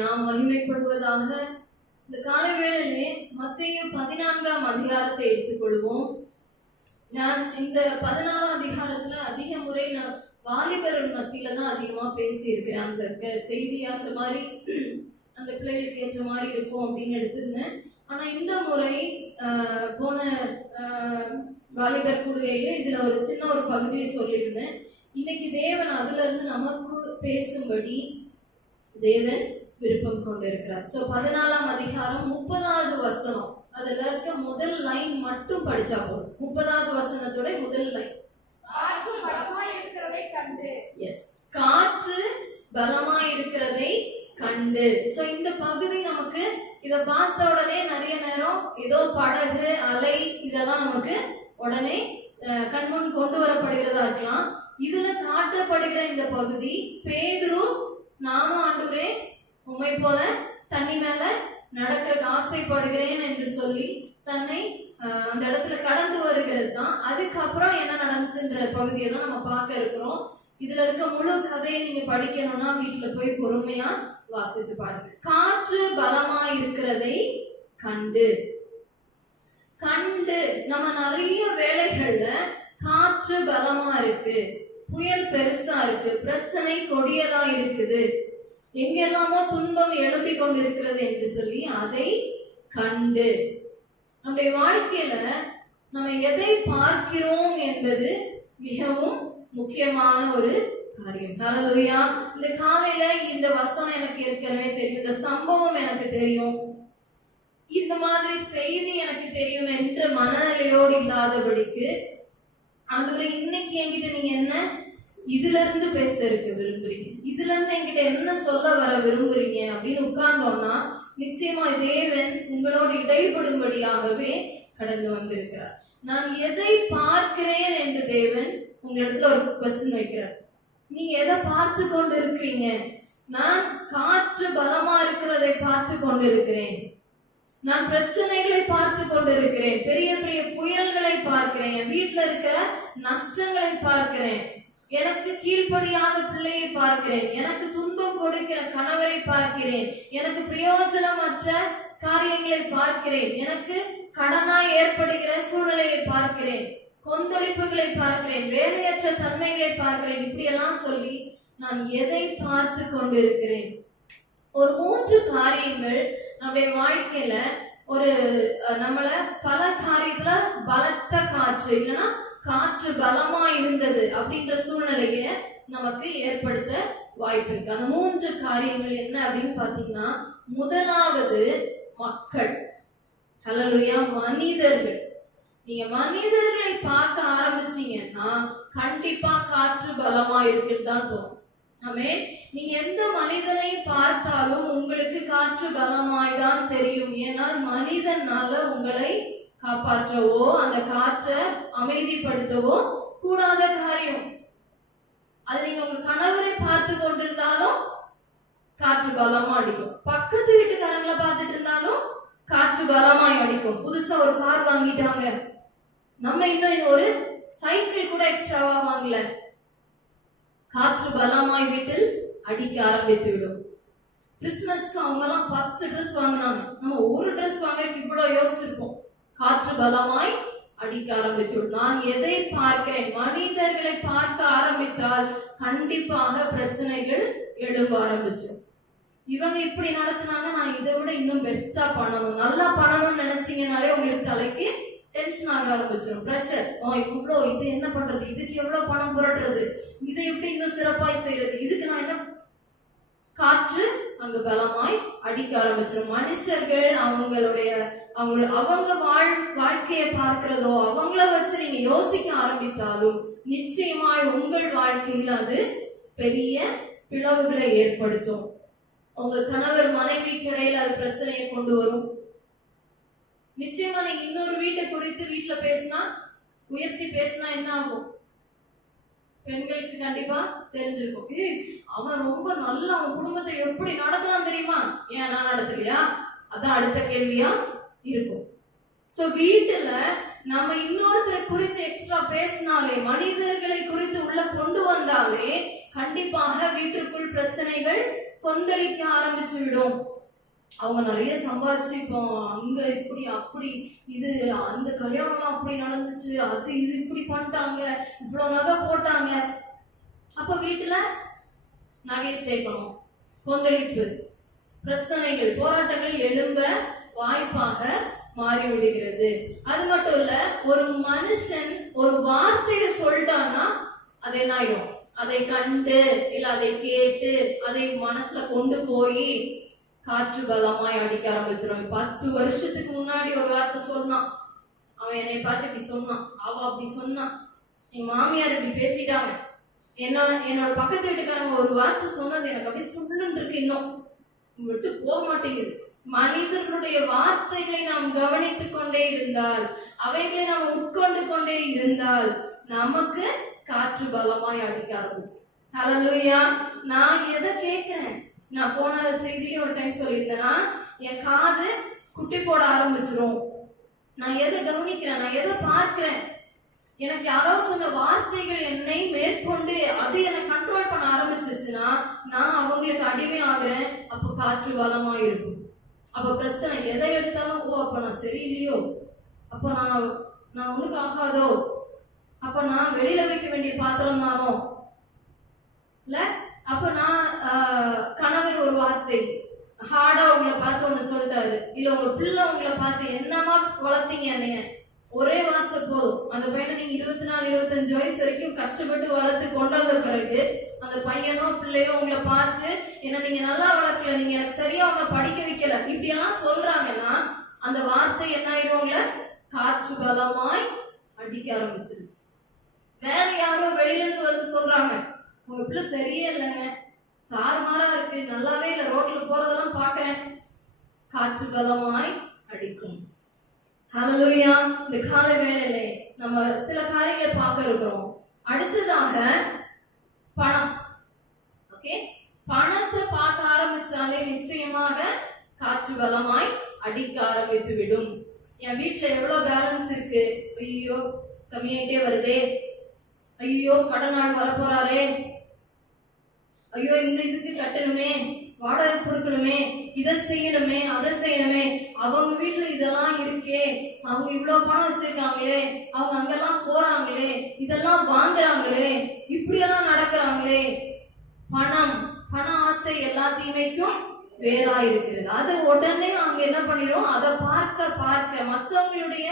நாம் மகிமைப்படுவதாக. இந்த காலை வேளையிலே மத்தேயு 14ஆம் அதிகாரத்தை எடுத்துக்கொள்வோம். நான் இந்த 14ஆம் அதிகாரத்துல அதிக முறை நான் வாலிபர்கள் மத்தியில தான் அதிகமா பேசி இருக்கிறேன். அந்த செய்தி அந்த மாதிரி அந்த பிள்ளைகளுக்கு ஏற்ற மாதிரி இருக்கும் அப்படின்னு எடுத்திருந்தேன். ஆனா இந்த முறை போன வாலிபர் கூடுகையில இதுல ஒரு சின்ன ஒரு பகுதியை சொல்லியிருந்தேன். இன்னைக்கு தேவன் அதுல இருந்து நமக்கு பேசும்படி தேவன் விருப்பம் கொண்டிருக்கிறார். சோ 14ஆம் அதிகாரம் 30வது வசனம், அதுல இருக்க முதல் லைன் மட்டும் படிச்சா போதும். 30வது வசனத்தோட முதல் லைன், காற்று பலமாய் இருக்கிறதை கண்டு. எஸ், காற்று பலமாய் இருக்கிறதை கண்டு. சோ இந்த பகுதி நமக்கு இத பார்த்த உடனே நிறைய நேரம் ஏதோ படகு அலை இதெல்லாம் நமக்கு உடனே கண்முன் கொண்டு வரப்படுகிறதா இருக்கலாம். இதுல காட்டப்படுகிற இந்த பகுதி பேதுரு நானும் ஆண்டவரே உம்மை போல தண்ணி மேல நடக்கிறதுக்கு ஆசைப்படுகிறேன் என்று சொல்லி தன்னை அந்த இடத்துல கடந்து வருகிறது தான். அதுக்கப்புறம் என்ன நடந்துச்சுன்ற பகுதியை தான் நம்ம பார்க்க இருக்கிறோம். இதுல இருக்க முழு கதையை நீங்க படிக்கணும்னா வீட்டுல போய் பொறுமையா வாசித்து பாருங்க. காற்று பலமா இருக்கிறதை கண்டு. கண்டு நம்ம நிறைய வேளைகள்ல காற்று பலமா இருக்கு, புயல் பெருசா இருக்கு, பிரச்சனை கொடியதா இருக்குது, எங்கெல்லாமோ துன்பம் எழும்பி கொண்டிருக்கிறது என்று சொல்லி அதை கண்டு. நம்முடைய வாழ்க்கையில நம்ம எதை பார்க்கிறோம் என்பது மிகவும் முக்கியமான ஒரு காரியம். ஹல்லேலூயா. இந்த காலையில இந்த வசனம் எனக்கு ஏற்கனவே தெரியும், இந்த சம்பவம் எனக்கு தெரியும், இந்த மாதிரி செய்தி எனக்கு தெரியும் என்ற மனநிலையோடு இல்லாதபடிக்கு ஆண்டவரே இன்னைக்கு என்கிட்ட நீங்க என்ன இதுல இருந்து பேச இருக்க விரும்புறீங்க, இதுல இருந்து என்கிட்ட என்ன சொல்ல வர விரும்புறீங்க அப்படின்னு உட்கார்ந்தோம்னா நிச்சயமா தேவன் உங்களோடு இடைப்படும்படியாகவே கடந்து வந்திருக்கிறார். நான் எதை பார்க்கிறேன் என்று தேவன் உங்களிடத்துல ஒரு கொஸ்டின் வைக்கிறார். நீங்க எதை பார்த்து கொண்டு இருக்கிறீங்க? நான் காற்று பலமா இருக்கிறதை பார்த்து கொண்டு இருக்கிறேன், நான் பிரச்சனைகளை பார்த்து கொண்டு இருக்கிறேன், பெரிய பெரிய புயல்களை பார்க்கிறேன், என் வீட்டுல இருக்கிற நஷ்டங்களை பார்க்கிறேன், எனக்கு கீழ்ப்படியாத பிள்ளையை பார்க்கிறேன், எனக்கு துன்பம் கொடுக்கிற கணவரை பார்க்கிறேன், எனக்கு பிரயோஜனமற்ற காரியங்களை பார்க்கிறேன், எனக்கு கடனாய் ஏற்படுகிற சூழ்நிலையை பார்க்கிறேன், கொந்தளிப்புகளை பார்க்கிறேன், வேலையற்ற தன்மைகளை பார்க்கிறேன். இப்படி எல்லாம் சொல்லி நான் எதை பார்த்து கொண்டு இருக்கிறேன்? ஒரு 3 காரியங்கள் நம்முடைய வாழ்க்கையில ஒரு நம்மள பல காரியத்துல பலத்த காற்று இல்லைன்னா காற்று பலமா இருந்தது அப்படின்ற சூழ்நிலைய நமக்கு ஏற்படுத்த வாய்ப்பு இருக்கு. அந்த 3 காரியங்கள் என்ன அப்படின்னு பாத்தீங்கன்னா, முதலாவது மக்கள். ஹல்லேலூயா. மனிதர்கள். நீங்க மனிதர்களை பார்க்க ஆரம்பிச்சீங்கன்னா கண்டிப்பா காற்று பலமா இருக்குன்னு தான் தோணும். ஆமென். நீங்க எந்த மனிதனை பார்த்தாலும் உங்களுக்கு காற்று பலமாய் தான் தெரியும். ஏனால் மனிதனால உங்களை காப்பாற்றவோ அந்த காற்றை அமைதிப்படுத்தவோ கூடாத காரியம். அது நீங்க உங்க கணவரை பார்த்து கொண்டிருந்தாலும் காற்று பலமா அடிக்கும், பக்கத்து வீட்டுக்காரங்களை பார்த்துட்டு இருந்தாலும் காற்று பலமாய் அடிக்கும். புதுசா ஒரு கார் வாங்கிட்டாங்க, நம்ம இன்னும் ஒரு சைக்கிள் கூட எக்ஸ்ட்ராவா வாங்கல, காற்று பலமாய் வீட்டில் அடிக்க ஆரம்பித்து விடும். கிறிஸ்துமஸ்க்கு அவங்க எல்லாம் 10 ட்ரெஸ் வாங்கினாங்க, நம்ம ஒரு ட்ரெஸ் வாங்கறதுக்கு இவ்வளவு யோசிச்சிருக்கோம். காற்று பலமாய் அடிக்க ஆரம்பித்து விடும். நான் எதை பார்க்கிறேன்? மனிதர்களை பார்க்க ஆரம்பித்தால் கண்டிப்பாக பிரச்சனைகள் எழும்ப ஆரம்பிச்சிடும். இவங்க இப்படி நடத்தினாங்க, நான் இதை விட இன்னும் பெஸ்டா பண்ணணும், நல்லா பண்ணணும்னு நினைச்சீங்கனாலே உங்களுக்கு தலைக்கு டென்ஷன் ஆக ஆரம்பிச்சிடும், பிரஷர். இவ்வளோ இது என்ன பண்றது, இதுக்கு எவ்வளவு பணம் புரட்டுறது, இதை எப்படி இன்னும் சிறப்பாய் செய்யறது, இதுக்கு நான் என்ன. காற்று அங்கு பலமாய் அடிக்க ஆரம்பிச்சிடும். மனுஷர்கள் அவங்க வாழ்க்கையை பார்க்கிறதோ அவங்கள வச்சு நீங்க யோசிக்க ஆரம்பித்தாலும் நிச்சயமாய் உங்கள் வாழ்க்கையில் அது பெரிய பிளவுகளை ஏற்படுத்தும். உங்க கணவர் மனைவிக்கு இடையில அது பிரச்சனையை கொண்டு வரும். நிச்சயமா நீங்க இன்னொரு வீட்டை குறித்து வீட்டுல பேசினா, உயர்த்தி பேசினா என்ன ஆகும்? பெண்களுக்கு கண்டிப்பா தெரிஞ்சிருக்கும், அவன் ரொம்ப நல்லா அவன் குடும்பத்தை எப்படி நடத்தலாம் தெரியுமா, ஏன் நான் நடத்தலையா? அதான் அடுத்த கேள்வியா இருக்கும். சோ வீட்டுல நம்ம இன்னொருத்தரை குறித்து எக்ஸ்ட்ரா பேசினாலே, மனிதர்களை குறித்து உள்ள கொண்டு வந்தாலே கண்டிப்பாக வீட்டிற்குள் பிரச்சனைகள் கொந்தளிக்க ஆரம்பிச்சு விடும். அவங்க நிறைய சம்பாதிச்சு இப்போ அங்க இப்படி அப்படி, இது அந்த கல்யாணம் அப்படி நடந்துச்சு, அது இது இப்படி பண்ணிட்டாங்க, இவ்வளவு நகை போட்டாங்க. அப்ப வீட்டுல நகையை சேர்க்கணும், கொந்தளிப்பு, பிரச்சனைகள், போராட்டங்கள் எழும்ப வாய்ப்பாக மாறிவிடுகிறது. அது மட்டும் இல்ல, ஒரு மனுஷன் ஒரு வார்த்தையை சொல்லிட்டான்னா அது என்ன ஆயிடும்? அதை கண்டு இல்ல அதை கேட்டு அதை மனசுல கொண்டு போய் காற்று பலமாய் அடிக்க ஆரம்பிச்சிடும். 10 வருஷத்துக்கு முன்னாடி ஒரு வார்த்தை சொன்னான், அவன் என்னை பார்த்து இப்படி சொன்னான், அவ அப்படி சொன்னான், எங்க மாமியார் இப்படி பேசிட்டாங்க, என்னோட பக்கத்து வீட்டுக்காரங்க ஒரு வார்த்தை சொன்னது எனக்கு அப்படியே சொல்லுன்னு இருக்கு, இன்னும் விட்டு போக மாட்டேங்குது. மனிதர்களுடைய வார்த்தைகளை நாம் கவனித்துக் கொண்டே இருந்தால், அவைகளை நாம் உட்கொண்டு கொண்டே இருந்தால் நமக்கு காற்று பலமாய் அடிக்க ஆரம்பிச்சு. ஹல்லேலூயா. நான் எதை கேட்கிறேன்? நான் போன செய்தியில ஒரு டைம் சொல்லியிருந்தேன்னா, என் காது குட்டி போட ஆரம்பிச்சிரும். நான் எதை கவனிக்கிறேன், நான் எதை பார்க்கிறேன், எனக்கு யாரோ சொன்ன வார்த்தைகள் என்னை மேற்கொண்டு அது என்னை கண்ட்ரோல் பண்ண ஆரம்பிச்சிச்சுன்னா நான் அவங்களுக்கு அடிமை ஆகுறேன். அப்போ காற்று பலமா இருக்கும். அப்ப பிரச்சனை எதை எடுத்தாலும், ஓ அப்ப நான் சரியில்லையோ, அப்ப நான் ஒண்ணுக்கு ஆகாதோ, அப்ப நான் வெளியில வைக்க வேண்டிய பாத்திரம் தானோ, இல்ல அப்ப நான் கணவர் ஒரு வார்த்தை ஹார்டா உங்களை பார்த்து ஒண்ணு சொல்லிட்டாரு, இல்ல உங்க பிள்ளை உங்களை பார்த்து என்னமா வளர்த்தீங்க என்னைய, ஒரே வார்த்தை போதும். அந்த பையனை நீங்க 24 25 வயசு வரைக்கும் கஷ்டப்பட்டு வளர்த்து கொண்டு வந்த பிறகு அந்த பையனோ பிள்ளையோ உங்களை பார்த்து என்ன நீங்க நல்லா வளர்க்கல, நீங்க எனக்கு சரியா அவங்க படிக்க வைக்கல, இப்படியெல்லாம் சொல்றாங்கன்னா அந்த வார்த்தை என்ன ஆயிடும்ல, காற்று பலமாய் அடிக்க ஆரம்பிச்சிரு. வேற யாரோ வெளியில இருந்து வந்து சொல்றாங்க, உங்க பிள்ளை சரியே இல்லைங்க, தாறுமாறா இருக்கு, நல்லாவே இல்லை, ரோட்ல போறதெல்லாம் பாக்குறேன், காற்று பலமாய் அடிக்கும். ஹல்லேலூயா. இந்த காலை வேளையில நம்ம சில காரியங்களை பார்க்க இருக்கிறோம். அடுத்ததாக பணம். ஓகே, பணத்தை பார்க்க ஆரம்பிச்சாலே நிச்சயமாக காற்று பலமாய் அடிக்க ஆரம்பித்து விடும். என் வீட்டுல எவ்வளவு பேலன்ஸ் இருக்கு, ஐயோ கம்மியாயிட்டே வருதே, ஐயோ கடன் நாள் வரப்போறாரே, ஐயோ இந்த இதுக்கு கட்டணுமே, வாடகை கொடுக்கணுமே, இதை செய்யணுமே, அதை செய்யணுமே, அவங்க வீட்டுல இதெல்லாம் இருக்கே, அவங்க இவ்வளவு பணம் வச்சிருக்காங்களே, அவங்க அங்கெல்லாம் போறாங்களே, இதெல்லாம் வாங்குறாங்களே, இப்படியெல்லாம் நடக்கிறாங்களே. பண ஆசை எல்லா தீமைக்கும் வேறா இருக்கிறது. அது உடனே அங்க என்ன பண்ணிடும், அதை பார்க்க மற்றவங்களுடைய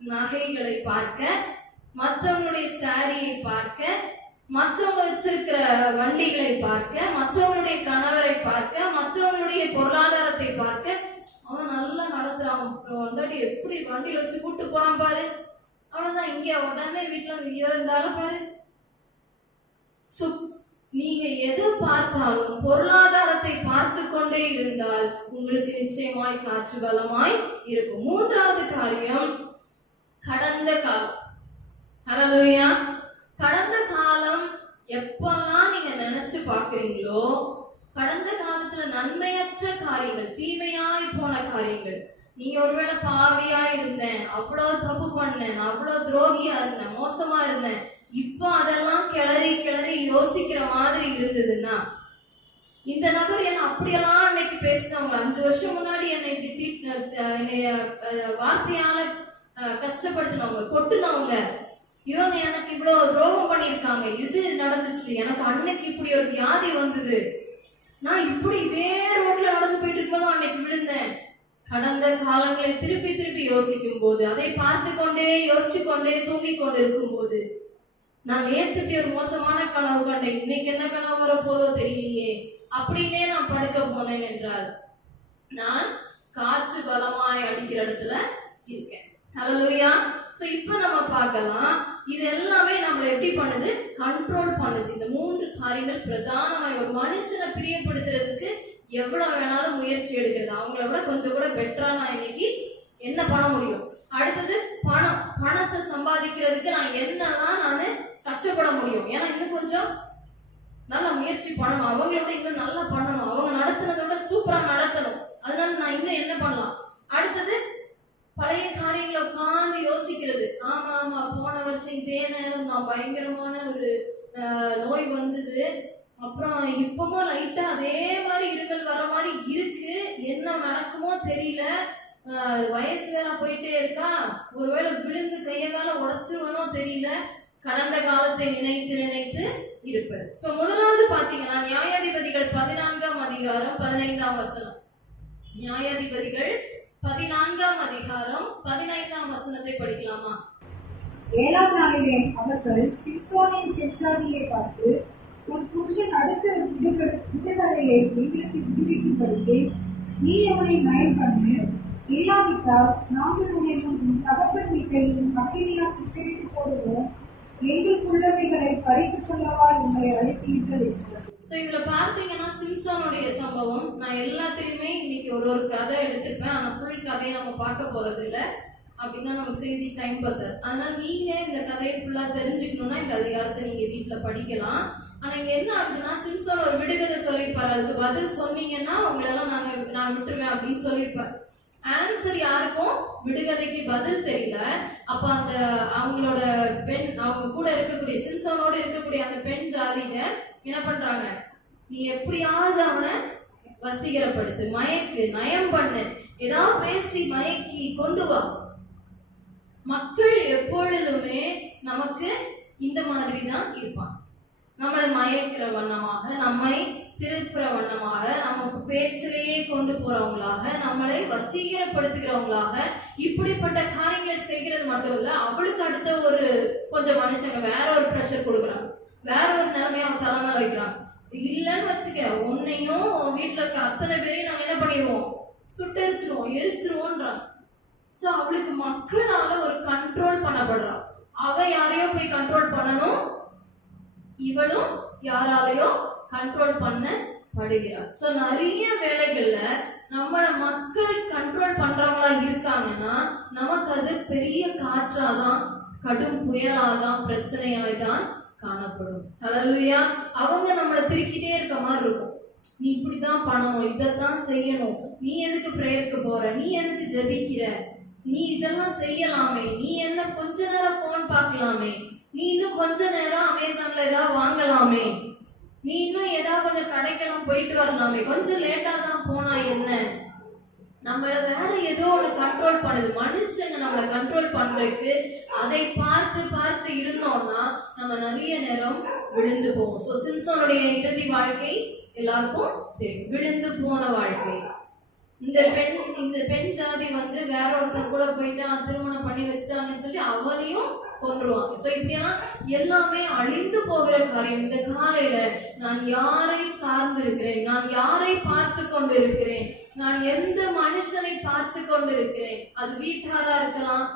நகைகளை பார்க்க, மற்றவங்களுடைய சாரியை பார்க்க, மற்றவங்க வச்சிருக்கிற வண்டிகளை பார்க்க, மற்றவங்களுடைய கணவரை பார்க்க, மற்றவங்களுடைய பொருளாதாரத்தை பார்க்க, அவன் நல்லா நடத்துறான், எப்படி வண்டியில வச்சு கூட்டு போறான் பாரு, அவ்வளவுதான், இங்க உடனே வீட்டுல இருந்தாலும் பாரு. நீங்க எதை பார்த்தாலும் பொருளாதாரத்தை பார்த்து கொண்டே இருந்தால் உங்களுக்கு நிச்சயமாய் காற்று பலமாய் இருக்கும். மூன்றாவது காரியம் கடந்த காலம். ஹல்லேலூயா. கடந்த காலம் எப்பெல்லாம் நீங்க நினைச்சு பாக்குறீங்களோ, கடந்த காலத்துல நன்மையற்ற காரியங்கள், தீமையாய் போன காரியங்கள், நீங்க ஒருவேளை பாவியா இருந்தேன், அவ்வளவு தப்பு பண்ணேன், அவ்வளவு துரோகியா இருந்தேன், மோசமா இருந்தேன், இப்போ அதெல்லாம் கிளறி யோசிக்கிற மாதிரி இருந்ததுன்னா, இந்த நபர் என்ன அப்படியெல்லாம் அன்னைக்கு பேசினவங்க, 5 வருஷம் முன்னாடி என்னை இப்படி என்னைய வார்த்தையால கஷ்டப்படுத்தினவங்க, கொட்டுனவங்க, இவங்க எனக்கு இவ்வளவு துரோகம் பண்ணியிருக்காங்க, இது நடந்துச்சு, எனக்கு அன்னைக்கு இப்படி ஒரு வியாதி வந்தது, நான் இப்படி இதே ரோட்ல நடந்து போயிட்டு இருக்கும்போது அன்னைக்கு விழுந்தேன். கடந்த காலங்களை திருப்பி யோசிக்கும் போது, அதை பார்த்து கொண்டே யோசிச்சு கொண்டே தூங்கிக் கொண்டு இருக்கும் போது, நான் நேத்துக்கு ஒரு மோசமான கனவு கண்டேன், இன்னைக்கு என்ன கனவு வர போதோ தெரியலையே, அப்படின்னே நான் படுக்க போனேன் என்றால் நான் காற்று பலமாய் அடிக்கிற இடத்துல இருக்கேன். ஹல்லேலூயா. சோ இப்போ நம்ம பார்க்கலாம், இது எல்லாமே நம்மளை எப்படி பண்ணுது, கண்ட்ரோல் பண்ணுது. இந்த 3 காரியங்கள் பிரதானமாய் ஒரு மனுஷனை பிரியப்படுத்துறதுக்கு எவ்வளவு வேணாலும் முயற்சி எடுக்கிறது, அவங்கள விட கொஞ்சம் கூட பெட்டரா நான் இன்னைக்கு என்ன பண்ண முடியும். அடுத்தது பணத்தை சம்பாதிக்கிறதுக்கு நான் என்னெல்லாம் நான் கஷ்டப்பட முடியும், ஏன்னா இன்னும் கொஞ்சம் நல்லா முயற்சி பண்ணணும், அவங்களோட இன்னும் நல்லா பண்ணணும், அவங்க நடத்தினதோட சூப்பரா நடத்தணும், அதனால நான் இன்னும் என்ன பண்ணலாம். அடுத்தது பழைய காரியங்களை உட்கார்ந்து யோசிக்கிறது, ஆமா போன வருஷம் இதே நேரம் நான் பயங்கரமான ஒரு நோய் வந்தது, அப்புறம் இப்பவும் லைட்டா அதே மாதிரி இருமல் வர மாதிரி இருக்கு. என்ன நடக்குமோ தெரியல. வயசு வேற போயிட்டே இருக்கா. ஒருவேளை விழுந்து கைய கால உடைச்சிருவனோ தெரியல. கடந்த காலத்தை நினைத்து நினைத்து இருப்பது. சோ முதலாவது பாத்தீங்கன்னா நியாயாதிபதிகள் 14ஆம் அதிகாரம் 15ஆம் வசனம். நியாயாதிபதிகள் 14ஆம் அதிகாரம் 15ஆம் வசனத்தை படிக்கலாமா? 7ஆம் நாளிலே அவர்கள் சிம்சோனின் பெண்சாதியை பார்த்து, உன் புருஷன் அடுத்த விடுதலையை எங்களுக்கு விடுவிக்கும்படிக்கு நீ அவனை நயம் பண்ணு, இல்லாவிட்டால் நாங்கள் உன் தகப்பன் வீட்டையும் அக்கினியால் சுத்தரித்து போடுவோம், எங்களுக்குள்ளவைகளை பறித்துக் கொள்ளவா உங்களை அழைத்தீர்கள் என்றார். சோ இதுல பார்த்தீங்கன்னா சிம்சோனுடைய சம்பவம். நான் எல்லாத்தையுமே இன்னைக்கு ஒரு கதை எடுத்திருப்பேன். ஆனா ஃபுல் கதையை நம்ம பார்க்க போறது இல்ல. அப்படின்னா நமக்கு செய்தி டைம் பத்தாது. அதனால நீங்க இந்த கதையை ஃபுல்லா தெரிஞ்சுக்கணும்னா இந்த அதிகாரத்தை நீங்க வீட்டுல படிக்கலாம். ஆனா இங்க என்ன ஆகுதுன்னா, சிம்சோன் ஒரு விடுகதை சொல்லியிருப்பாரு. அதுக்கு பதில் சொன்னீங்கன்னா உங்களெல்லாம் நான் விட்டுருவேன் அப்படின்னு சொல்லியிருப்பாரு. ஆன்சர் யாருக்கும் விடுகதைக்கு பதில் தெரியல. அப்ப அந்த அவங்களோட பெண், அவங்க கூட இருக்கக்கூடிய சிம்சோனோட இருக்கக்கூடிய அந்த பெண் ஜாதியில என்ன பண்றாங்க, நீ எப்படியாவது அவனை வசீகரப்படுத்து, மயக்கு, நயம் பண்ணு, ஏதாவது பேசி மயக்கி கொண்டு வா. மக்கள் எப்பொழுதுமே நமக்கு இந்த மாதிரி தான் இருப்பாங்க. நம்மளை மயக்கிற வண்ணமாக, நம்மை திருப்புற வண்ணமாக, நமக்கு பேச்சிலேயே கொண்டு போறவங்களாக, நம்மளை வசீகரப்படுத்துகிறவங்களாக, இப்படிப்பட்ட காரியங்களை செய்கிறது மட்டும் இல்ல, அவளுக்கு அடுத்த ஒரு கொஞ்சம் மனுஷங்க வேற ஒரு ப்ரெஷர் கொடுக்குறாங்க, வேற ஒரு நிலைமையை அவன் தலைமையில வைக்கிறாங்க. இல்லைன்னு வச்சுக்க, உன்னையும் வீட்டுல இருக்க அத்தனை பேரையும் நாங்க என்ன பண்ணிடுவோம், சுட்டெரிச்சிருவோம், எரிச்சிருவோன்றாங்க. சோ அவளுக்கு மக்களால ஒரு கண்ட்ரோல் பண்ணப்படுறான். அவ யாரையோ போய் கண்ட்ரோல் பண்ணணும், இவளும் யாராலையோ கண்ட்ரோல் பண்ணப்படுகிறார். சோ நிறைய வேளைகள்ல நம்மள மக்கள் கண்ட்ரோல் பண்றவங்களா இருக்காங்கன்னா நமக்கு அது பெரிய காற்றாதான், கடும் புயலாதான், பிரச்சனையாய்தான் காணப்படும். ஹல்லேலூயா. அவங்க நம்மளை திருக்கிட்டே இருக்க மாதிரி இருக்கும். நீ இப்படிதான் பண்ணணும், இதைத்தான் செய்யணும், நீ எதுக்கு பிரேயருக்கு போற, நீ எதுக்கு ஜெபிக்கிற, நீ இதெல்லாம் செய்யலாமே, நீ என்ன கொஞ்ச நேரம் போன் பார்க்கலாமே, நீ இன்னும் கொஞ்ச நேரம் அமேசான்ல ஏதாவது வாங்கலாமே, நீ இன்னும் ஏதாவது கொஞ்சம் கடைக்கெல்லாம் போயிட்டு வரலாமே, கொஞ்சம் லேட்டா தான் போனா என்ன. நம்மள வேற ஏதோ ஒண்ணு கண்ட்ரோல் பண்ணுது. மனுஷங்க நம்மளை கண்ட்ரோல் பண்றதுக்கு அதை பார்த்து பார்த்து இருந்தோம்னா நம்ம நிறைய நேரம் விழுந்து போவோம். சோ சிம்சோனுடைய இறுதி வாழ்க்கை எல்லாருக்கும் தெரியும், விழுந்து போன வாழ்க்கை. இந்த பெண் ஜாதி வேற ஒருத்தர் கூட போயிட்டு திருமணம் பண்ணி வச்சிட்டாங்கன்னு சொல்லி அவளையும் கொன்றுவாங்க. சோ இப்படியெல்லாம் எல்லாமே அழிந்து போகிற காரியம். இந்த காலையில நான் யாரை சார்ந்து இருக்கிறேன், நான் யாரை பார்த்து கொண்டு இருக்கிறேன், நான் எந்த மனுஷனை பார்த்து கொண்டு இருக்கிறேன். அது வீட்டாரா இருக்கலாம்,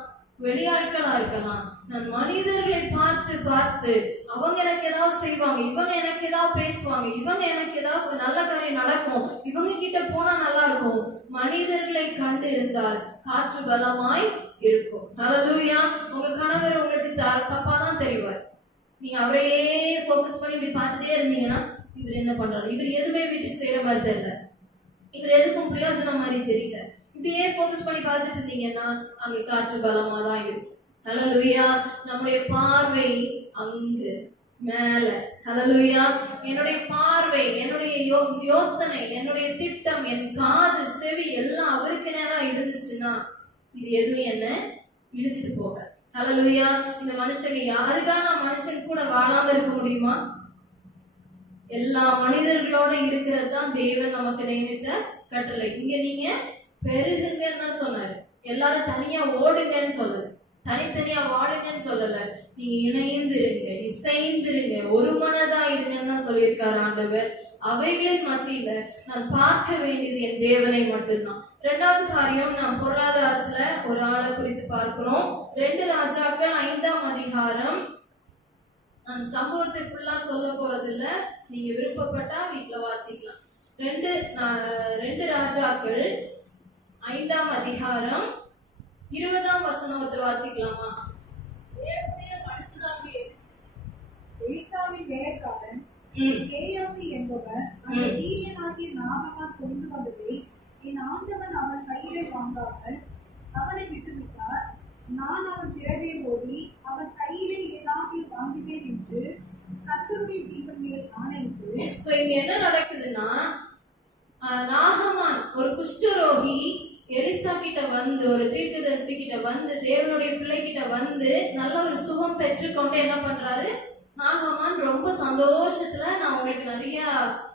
வெளியாட்களா இருக்கலாம். நான் மனிதர்களை பார்த்து பார்த்து அவங்க எனக்கு ஏதாவது செய்வாங்க, இவங்க எனக்கு ஏதாவது பேசுவாங்க, இவங்க எனக்கு ஏதாவது நல்ல காரியம் நடக்கும், இவங்க கிட்ட போனா நல்லா இருக்கும். மனிதர்களை கண்டு இருந்தால் காற்று பலமாய் இருக்கும். ஹல்லேலூயா. உங்க கணவர் உங்களுக்கு தப்பா தான் தெரிவார். நீங்க அவரையே ஃபோக்கஸ் பண்ணி இப்படி பார்த்துட்டே இருந்தீங்கன்னா இவர் என்ன பண்றாரு, இவர் எதுவுமே வீட்டுக்கு செய்யற மாதிரி தெரியல, இவர் எதுக்கும் பிரயோஜனம் மாதிரி தெரியல, இப்படியே ஃபோக்கஸ் பண்ணி பார்த்துட்டு இருந்தீங்கன்னா அங்க காற்று பலமா தான் இருக்கும். ஹல்லேலூயா. நம்முடைய பார்வை அங்கு மேல. ஹல்லேலூயா. என்னுடைய பார்வை, என்னுடைய யோசனை, என்னுடைய திட்டம், என் காது, செவி எல்லாம் அவருக்கு நேரா இருந்துச்சுன்னா இது எதுவும் என்ன இழுத்துட்டு போக. ஹல்லேலூயா. இந்த மனுஷங்க யாருக்காக நான் மனுஷன் கூட வாழாம இருக்க முடியுமா? எல்லா மனிதர்களோட இருக்கிறது தான் தேவன் நமக்கு நியமித்த கட்டளை. இங்க நீங்க பெருகுங்கன்னு சொன்னாரு, எல்லாரும் தனியா ஓடுங்கன்னு சொல்லல, தனித்தனியா வாழுங்கன்னு சொல்லல, நீங்க இணைந்திருங்க, இசைந்திருங்க, ஒரு மனதா இருங்கன்னு தான் சொல்லியிருக்காரு ஆண்டவர். அவைகளின் மத்தியில நான் பார்க்க வேண்டியது என் தேவனை மட்டும்தான். இரண்டாவது காரியம், நாம் பொருளாதாரத்துல ஒரு ஆளை குறித்து பார்க்கிறோம். 2 ராஜாக்கள் 5ஆம் அதிகாரம். நான் சம்பவத்தை ஃபுல்லா சொல்ல போறது இல்ல, நீங்க விருப்பப்பட்டா வீட்டுல வாசிக்கலாம். 2 ராஜாக்கள் 5ஆம் அதிகாரம் 20ஆம் வசனம் ஒருத்தர் வாசிக்கலாமா? எலிசாவின் வேலைக்காரன் கேயாசி என்பவர் அந்த சீரியனாகிய நாகமான் கொண்டு வந்ததை என் ஆண்டவன் அவன் கையிலே வாங்காமல் அவனை விட்டுவிட்டார். நான் அவன் பிறகே ஓடி அவன் கையிலே ஏதாவது வாங்குவேன் என்று கர்த்தருடைய ஜீவன் மேல் ஆணையிட்டு சோ இங்க என்ன நடக்குதுன்னா, நாகமான் ஒரு குஷ்டரோகி எலிசா கிட்ட வந்து, ஒரு தீர்க்கதரிசி கிட்ட வந்து, தேவனுடைய பிள்ளை கிட்ட வந்து நல்ல ஒரு சுகம் பெற்றுக்கொண்டு என்ன பண்றாரு, நாகமான் ரொம்ப சந்தோஷத்துல நான் உங்களுக்கு நிறைய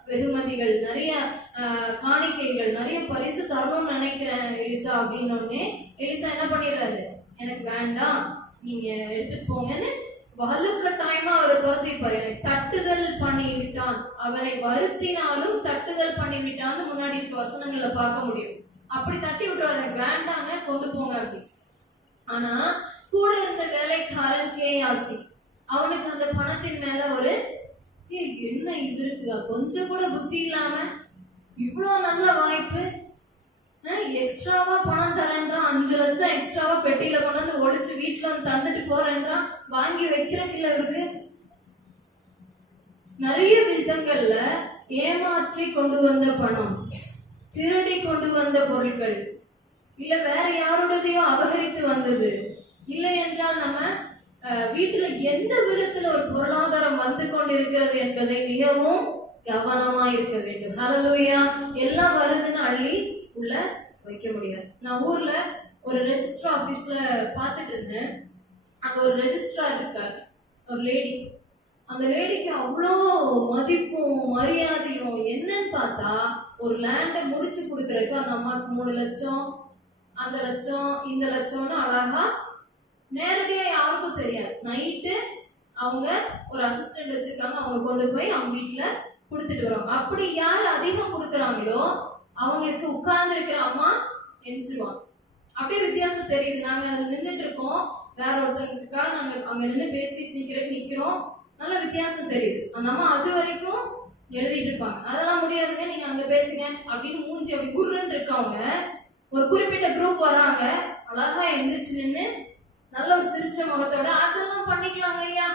வெகுமதிகள், நிறைய காணிக்கைகள், நிறைய பரிசு தரணும்னு நினைக்கிறேன் எலிசா அப்படின்னோடனே எலிசா என்ன பண்ணிடுறாரு, எனக்கு வேண்டாம் நீங்க எடுத்துட்டு போங்கன்னு வலுக்கட்டாயமா அவரை துரத்திப்பாரு. எனக்கு தட்டுதல் பண்ணி விட்டான், அவரை வருத்தினாலும் தட்டுதல் பண்ணி விட்டான்னு முன்னாடி இருக்க வசனங்களை பார்க்க முடியும். அப்படி தட்டி விட்டுவாரு, எனக்கு வேண்டாங்க கொண்டு போங்க அப்படி. ஆனா கூட இருந்த வேலைக்காரன் கேயாசி, அவனுக்கு அந்த பணத்தின் மேல ஒரு என்ன இது இருக்கு, கொஞ்சம் கூட புத்தி இல்லாம இவ்வளவு நல்ல வாய்ப்பு, எக்ஸ்ட்ராவா பணம் தரேன்றான், 5 லட்சம் எக்ஸ்ட்ராவா பெட்டியில கொண்டு வந்து ஒழிச்சு வீட்டுல வந்து தந்துட்டு போறேன்றான், வாங்கி வைக்கிறதுல இருக்கு. நிறைய விதங்கள்ல ஏமாற்றி கொண்டு வந்த பணம், திருடி கொண்டு வந்த பொருட்கள், இல்ல வேற யாரோடதையோ அபகரித்து வந்தது, இல்லை என்றால் நம்ம வீட்டுல எந்த விதத்துல ஒரு பொருளாதாரம் வந்து கொண்டு இருக்கிறது என்பதை மிகவும் கவனமா இருக்க வேண்டும். ஹல்லேலூயா. எல்லாம் வருதுன்னு அள்ளி உள்ள வைக்க முடியாது. நான் ஊர்ல ஒரு ரெஜிஸ்டர் ஆபீஸ்ல பார்த்துட்டு இருந்தேன். அங்க ஒரு ரெஜிஸ்ட்ரார் இருக்காரு, ஒரு லேடி. அந்த லேடிக்கு அவ்வளோ மதிப்பும் மரியாதையும். என்னன்னு பார்த்தா, ஒரு லேண்டை முடிச்சு கொடுக்கறதுக்கு அந்த அம்மாவுக்கு 3 லட்சம், அந்த லட்சம் இந்த லட்சம்னு அழகா நேரடியா யாருக்கும் தெரியாது. நைட்டு அவங்க ஒரு அசிஸ்டன்ட் வச்சிருக்காங்க, அவங்க கொண்டு போய் அவங்க வீட்டுல கொடுத்துட்டு வருவாங்க. அப்படி யார் அதிகம் கொடுக்குறாங்களோ அவங்களுக்கு உட்கார்ந்து இருக்கிற அம்மா எஞ்சிருவாங்க. அப்படியே வித்தியாசம் தெரியுது. நாங்க நின்றுட்டு இருக்கோம், வேற ஒருத்தருக்காக நாங்க அங்க நின்று பேசிட்டு நிக்கிறோம், நல்ல வித்தியாசம் தெரியுது. அந்த அம்மா அது வரைக்கும் எழுதிட்டு இருப்பாங்க. அதெல்லாம் முடியாதுங்க, நீங்க அங்க பேசுங்க அப்படின்னு மூஞ்சி அப்படி குருன்னு இருக்கவங்க ஒரு குறிப்பிட்ட குரூப் வர்றாங்க, அழகா எந்திரிச்சு நின்று நல்ல ஒரு சிரிச்ச முகத்தோட, அதெல்லாம் பண்ணிக்கலாங்க ஐயா,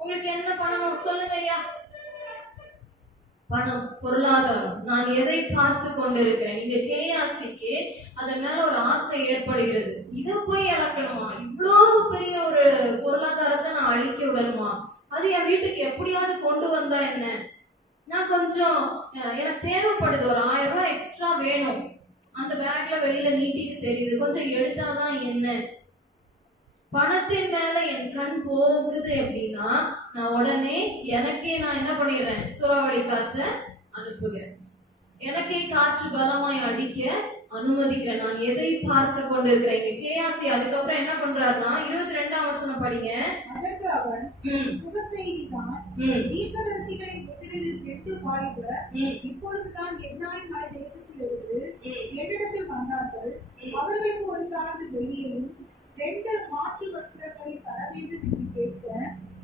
உங்களுக்கு என்ன பண்ணணும் சொல்லுங்க ஐயா. பணம், பொருளாதாரம், நான் எதை பார்த்து கொண்டிருக்கிறேன். நீங்க கேயாசிக்கு அதன் மேல ஒரு ஆசை ஏற்படுகிறது. இதை போய் இழக்கணுமா, இவ்வளவு பெரிய ஒரு பொருளாதாரத்தை நான் அழிக்க விடணுமா, அது என் வீட்டுக்கு எப்படியாவது கொண்டு வந்தா என்ன, நான் கொஞ்சம் எனக்கு தேவைப்படுது, ஒரு 1000 ரூபாய் எக்ஸ்ட்ரா வேணும், அந்த பேக்ல வெளியில நீட்டிட்டு தெரியுது, கொஞ்சம் எடுத்தாதான் என்ன. பணத்தின் மேல என் கண் போகுது அப்படின்னா நான் உடனே எனக்கே நான் என்ன பண்ணிடுறேன், சூறாவளி காற்றை அனுப்புகிறேன், எனக்கே காற்று பலமாய் அடிக்க அனுமதிக்கிறேன். நான் எதை பார்த்து கொண்டிருக்கிறேன். கேயாசி அதுக்கப்புறம் என்ன பண்றாருன்னா 22ஆம் வசனம் படிங்க. அதற்கு அவன், சுபசெய்திதான், தீர்க்கதரிசிகளின் முத்திரையில் 8 வாலிபர் இப்பொழுதுதான் எண்ணாய் மலை தேசத்திலிருந்து என்னிடத்தில் வந்தார்கள். அவர்களுக்கு ஒரு தாளந்து வெள்ளியையும் 2 மாற்று வஸ்திரங்களை தர வேண்டும் என்று கேட்க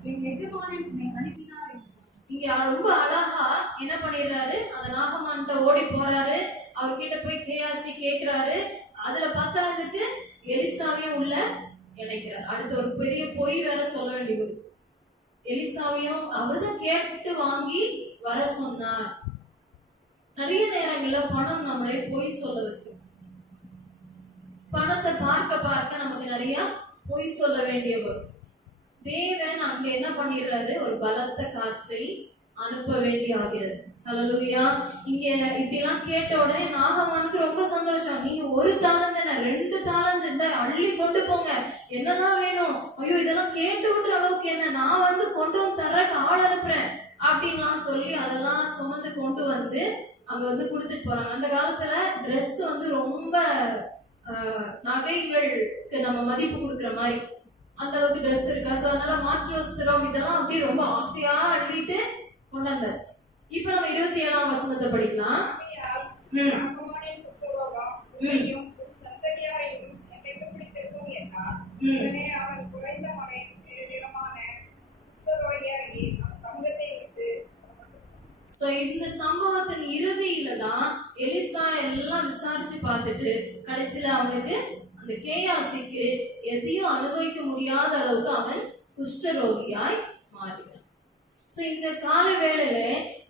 என் எஜமானன் என்னை அனுப்பினார் என்று. இங்க ரொம்ப அழகா என்ன பண்ணிடுறாரு, அந்த நாகமான்கிட்ட ஓடி போறாரு, அவர்கிட்ட போய் கேயாசி கேட்கிறாரு. அதுல 10ஆவதுக்கு எலிசாவையும் உள்ள இணைக்கிறார். அடுத்து ஒரு பெரிய பொய் வேற சொல்ல வேண்டியது. எலிசாவையும் அவர்தான் கேட்டு வாங்கி வர சொன்னார். நிறைய நேரங்கள்ல பணம் நம்மளை பொய் சொல்ல வச்சு, பணத்தை பார்க்க பார்க்க நமக்கு நிறைய பொய் சொல்ல வேண்டிய வரும். தேவன் அங்க என்ன பண்ணிடுறாரு, ஒரு பலத்த காற்றை அனுப்ப வேண்டி ஆகிறது. ஹல்லேலூயா. இங்க இப்படி எல்லாம் கேட்ட உடனே நாகமானுக்கு ரொம்ப சந்தோஷம். நீங்க 1 தாளந்து என்ன 2 தாளந்து இந்த அள்ளி கொண்டு போங்க, என்னெல்லாம் வேணும், ஐயோ இதெல்லாம் கேட்டு விட்டுற அளவுக்கு என்ன, நான் வந்து கொண்டு வந்து தர்றக்கு ஆள் அனுப்புறேன் அப்படின்லாம் சொல்லி அதெல்லாம் சுமந்து கொண்டு வந்து அங்க வந்து கொடுத்துட்டு போறாங்க. அந்த காலத்துல ட்ரெஸ் வந்து ரொம்ப நகைகளுக்கு நம்ம மதிப்பு கொடுக்குற மாதிரி அந்த அளவுக்கு ட்ரெஸ் இருக்கா. ஸோ அதனால மாற்று வஸ்திரம் இதெல்லாம் அப்படியே ரொம்ப ஆசையா அள்ளிட்டு கொண்டு வந்தாச்சு. இப்ப நம்ம 27ஆம் வசனத்தை படிக்கலாம். இந்த சம்பவத்தின் இறுதியில தான் எலிசா எல்லாம் விசாரிச்சு பார்த்துட்டு கடைசியில அவனுக்கு அந்த கேயாசிக்கு எதையும் அனுபவிக்க முடியாத அளவுக்கு அவன் குஷ்டரோகியாய் மாறினான். சோ இந்த கால வேளையில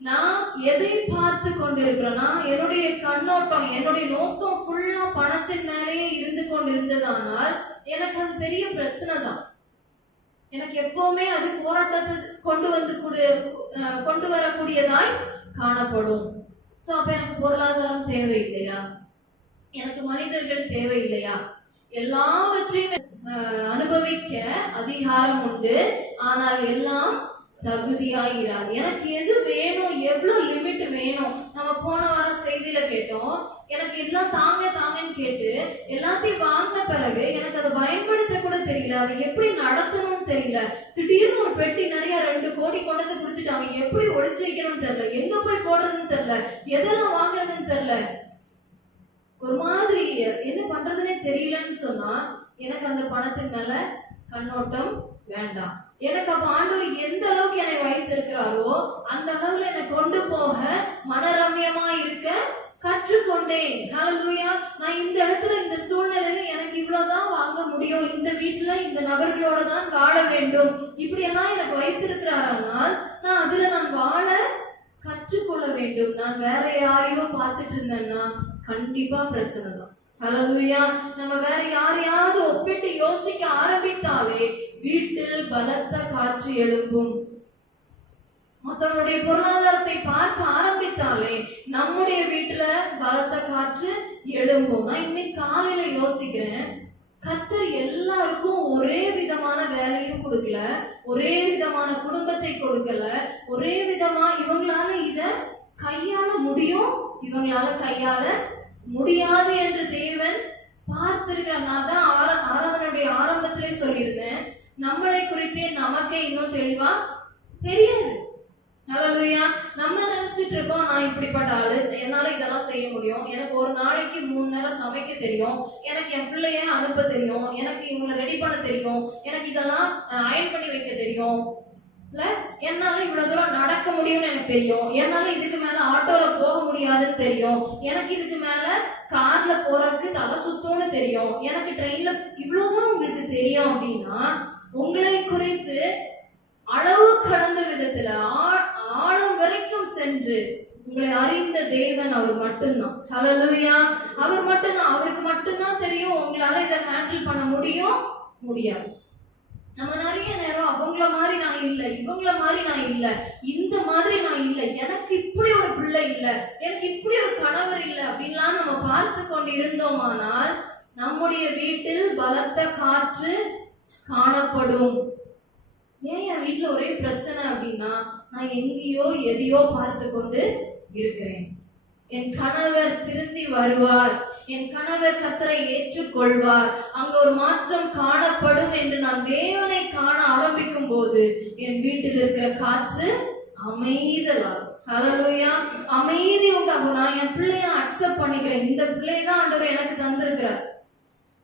நான் எதை பார்த்து கொண்டிருக்கிறேன்னா, என்னுடைய கண்ணோட்டம், என்னுடைய நோக்கம் ஃபுல்லா பணத்தின் மேலேயே இருந்து கொண்டிருந்ததானால் எனக்கு அது பெரிய பிரச்சனை தான். எனக்கு எப்பவுமே அது போராட்டத்தை கொண்டு வரக்கூடியதாய் காணப்படும். சோ அப்ப எனக்கு பொருளாதாரம் தேவையில்லையா? எனக்கு மனிதர்கள் தேவையில்லையா? எல்லாவற்றையும் அனுபவிக்க அதிகாரம் உண்டு, ஆனால் எல்லாம் தகுதியாயிராது. எனக்கு எது வேணும், எவ்வளவு லிமிட் வேணும்? நம்ம போன வாரம் செய்தியில கேட்டோம், எனக்கு எல்லாம் தாங்க தாங்கன்னு கேட்டு எல்லாத்தையும் வாங்கின பிறகு எனக்கு அதை பயன்படுத்த கூட தெரியல, அதை எப்படி நடத்தணும்னு தெரியல. திடீர்னு ஒரு பெட்டி நிறைய 2 கோடி கொண்டு வந்து கொடுத்துட்டாங்க, எப்படி ஒழிச்சு வைக்கணும்னு தெரியல, எங்க போய் போடுறதுன்னு தெரியல, எதெல்லாம் வாங்குறதுன்னு தெரியல, ஒரு மாதிரி என்ன பண்றதுன்னே தெரியலன்னு சொன்னா எனக்கு அந்த பணத்தின் மேல கண்ணோட்டம் வேண்டாம். எனக்கு அப்ப ஆண்டவர் எந்த அளவுக்கு என்னை வைத்திருக்கிறாரோ அந்த அளவுல என்னை கொண்டு போக மனரம்யமா இருக்க கற்றுக்கொண்டேன். ஹல்லேலூயா. நான் இந்த இடத்துல இந்த சூழ்நிலையில எனக்கு இவ்வளவுதான் வாங்க முடியும், இந்த வீட்டுல இந்த நபர்களோட தான் வாழ வேண்டும், இப்படி எல்லாம் எனக்கு வைத்திருக்கிறாரானால் நான் அதுல நான் வாழ கற்றுக்கொள்ள வேண்டும். நான் வேற யாரையோ பார்த்துட்டு இருந்தேன்னா கண்டிப்பா பிரச்சனை தான். ஹல்லேலூயா. நம்ம வேற யாரையாவது ஒப்பிட்டு யோசிக்க ஆரம்பித்தாலே வீட்டில் பலத்த காற்று எழும்பும். மற்றவருடைய பொருளாதாரத்தை பார்க்க ஆரம்பித்தாலே நம்முடைய வீட்டுல பலத்த காற்று எழும்பும். நான் இன்னைக்கு காலையில யோசிக்கிறேன், கர்த்தர் எல்லாருக்கும் ஒரே விதமான வேலையும் கொடுக்கல, ஒரே விதமான குடும்பத்தை கொடுக்கல, ஒரே விதமா இவங்களால இத கையாள முடியும், இவங்களால கையாள முடியாது என்று தேவன் பார்த்திருக்கிறார். நான் தான் ஆராதனுடைய ஆரம்பத்திலே சொல்லியிருந்தேன், நம்மளை குறித்தே நமக்கே இன்னும் தெளிவா தெரியாது. ஹல்லேலூயா. நம்ம நினைச்சிட்டு இருக்கோம், நான் இப்படிப்பட்ட ஆளு, என்னால இதெல்லாம் செய்ய முடியும், எனக்கு ஒரு நாளைக்கு 3 நேரம் சமைக்க தெரியும், எனக்கு என் பிள்ளைய அனுப்ப தெரியும், எனக்கு இவங்களை ரெடி பண்ண தெரியும், எனக்கு இதெல்லாம் அயன் பண்ணி வைக்க தெரியும், இல்ல என்னால இவ்வளவு தூரம் நடக்க முடியும்னு எனக்கு தெரியும், என்னால இதுக்கு மேல ஆட்டோல போக முடியாதுன்னு தெரியும், எனக்கு இதுக்கு மேல கார்ல போறதுக்கு தலை சுத்தம்னு தெரியும், எனக்கு ட்ரெயின்ல இவ்வளவுதான் உங்களுக்கு தெரியும் அப்படின்னா உங்களை குறித்து அளவு கடந்த விதத்துல ஆழம் வரைக்கும் சென்று உங்களை அறிந்த தேவன் அவர் மட்டும்தான். ஹல்லேலூயா. அவர் மட்டும்தான், அவருக்கு மட்டும்தான் தெரியும் உங்களால இதை ஹேண்டில் பண்ண முடியாது. நம்ம நிறைய நேரம் அவங்கள மாதிரி நான் இல்ல, இவங்கள மாதிரி நான் இல்ல, இந்த மாதிரி நான் இல்ல, எனக்கு இப்படி ஒரு பிள்ளை இல்ல, எனக்கு இப்படி ஒரு கணவர் இல்ல அப்படின்லாம் நம்ம பார்த்து கொண்டு இருந்தோமானால் நம்முடைய வீட்டில் பலத்த காற்று காணப்படும். ஏன் என் வீட்டுல ஒரே பிரச்சனை அப்படின்னா நான் எங்கேயோ எதையோ பார்த்து கொண்டு இருக்கிறேன். என் கணவர் திரும்பி வருவார், என் கணவர் கர்த்தரை ஏற்றுக்கொள்வார், அங்க ஒரு மாற்றம் காணப்படும் என்று நான் தேவனை காண ஆரம்பிக்கும் போது என் வீட்டில் இருக்கிற காற்று அமைதலாகும். ஹல்லேலூயா. அமைதி உண்டாகும். நான் என் பிள்ளைய அக்செப்ட் பண்ணிக்கிறேன், இந்த பிள்ளையை தான் ஆண்டவர் எனக்கு தந்திருக்கிறார்.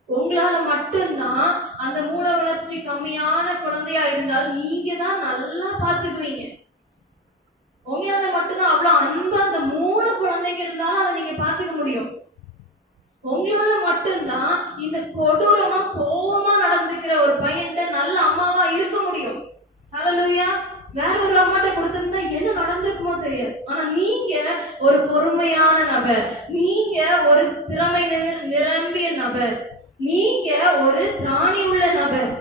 உங்களால மட்டும்தான் அந்த மூல வளர்ச்சி கம்மியான குழந்தையா இருந்தால் நீங்க தான் நல்லா பாத்துக்குவீங்க. உங்களால மட்டும்தான் அவ்வளவு அன்பு அந்த 3 குழந்தைங்க இருந்தாலும் அதை நீங்க பாத்துக்க முடியும். உங்களால மட்டும்தான் இந்த கொடூரமா கோவமா நடந்துக்கிற ஒரு பையன்கிட்ட நல்ல அம்மாவா இருக்க முடியும். ஹல்லேலூயா. வேற ஒரு அம்மாட்ட கொடுத்திருந்தா என்ன நடந்திருக்குமோ தெரியாது. ஆனா நீங்க ஒரு பொறுமையான நபர், நீங்க ஒரு திறமை நிரம்பிய நபர், நீங்க ஒரு திராணி உள்ள நபர்.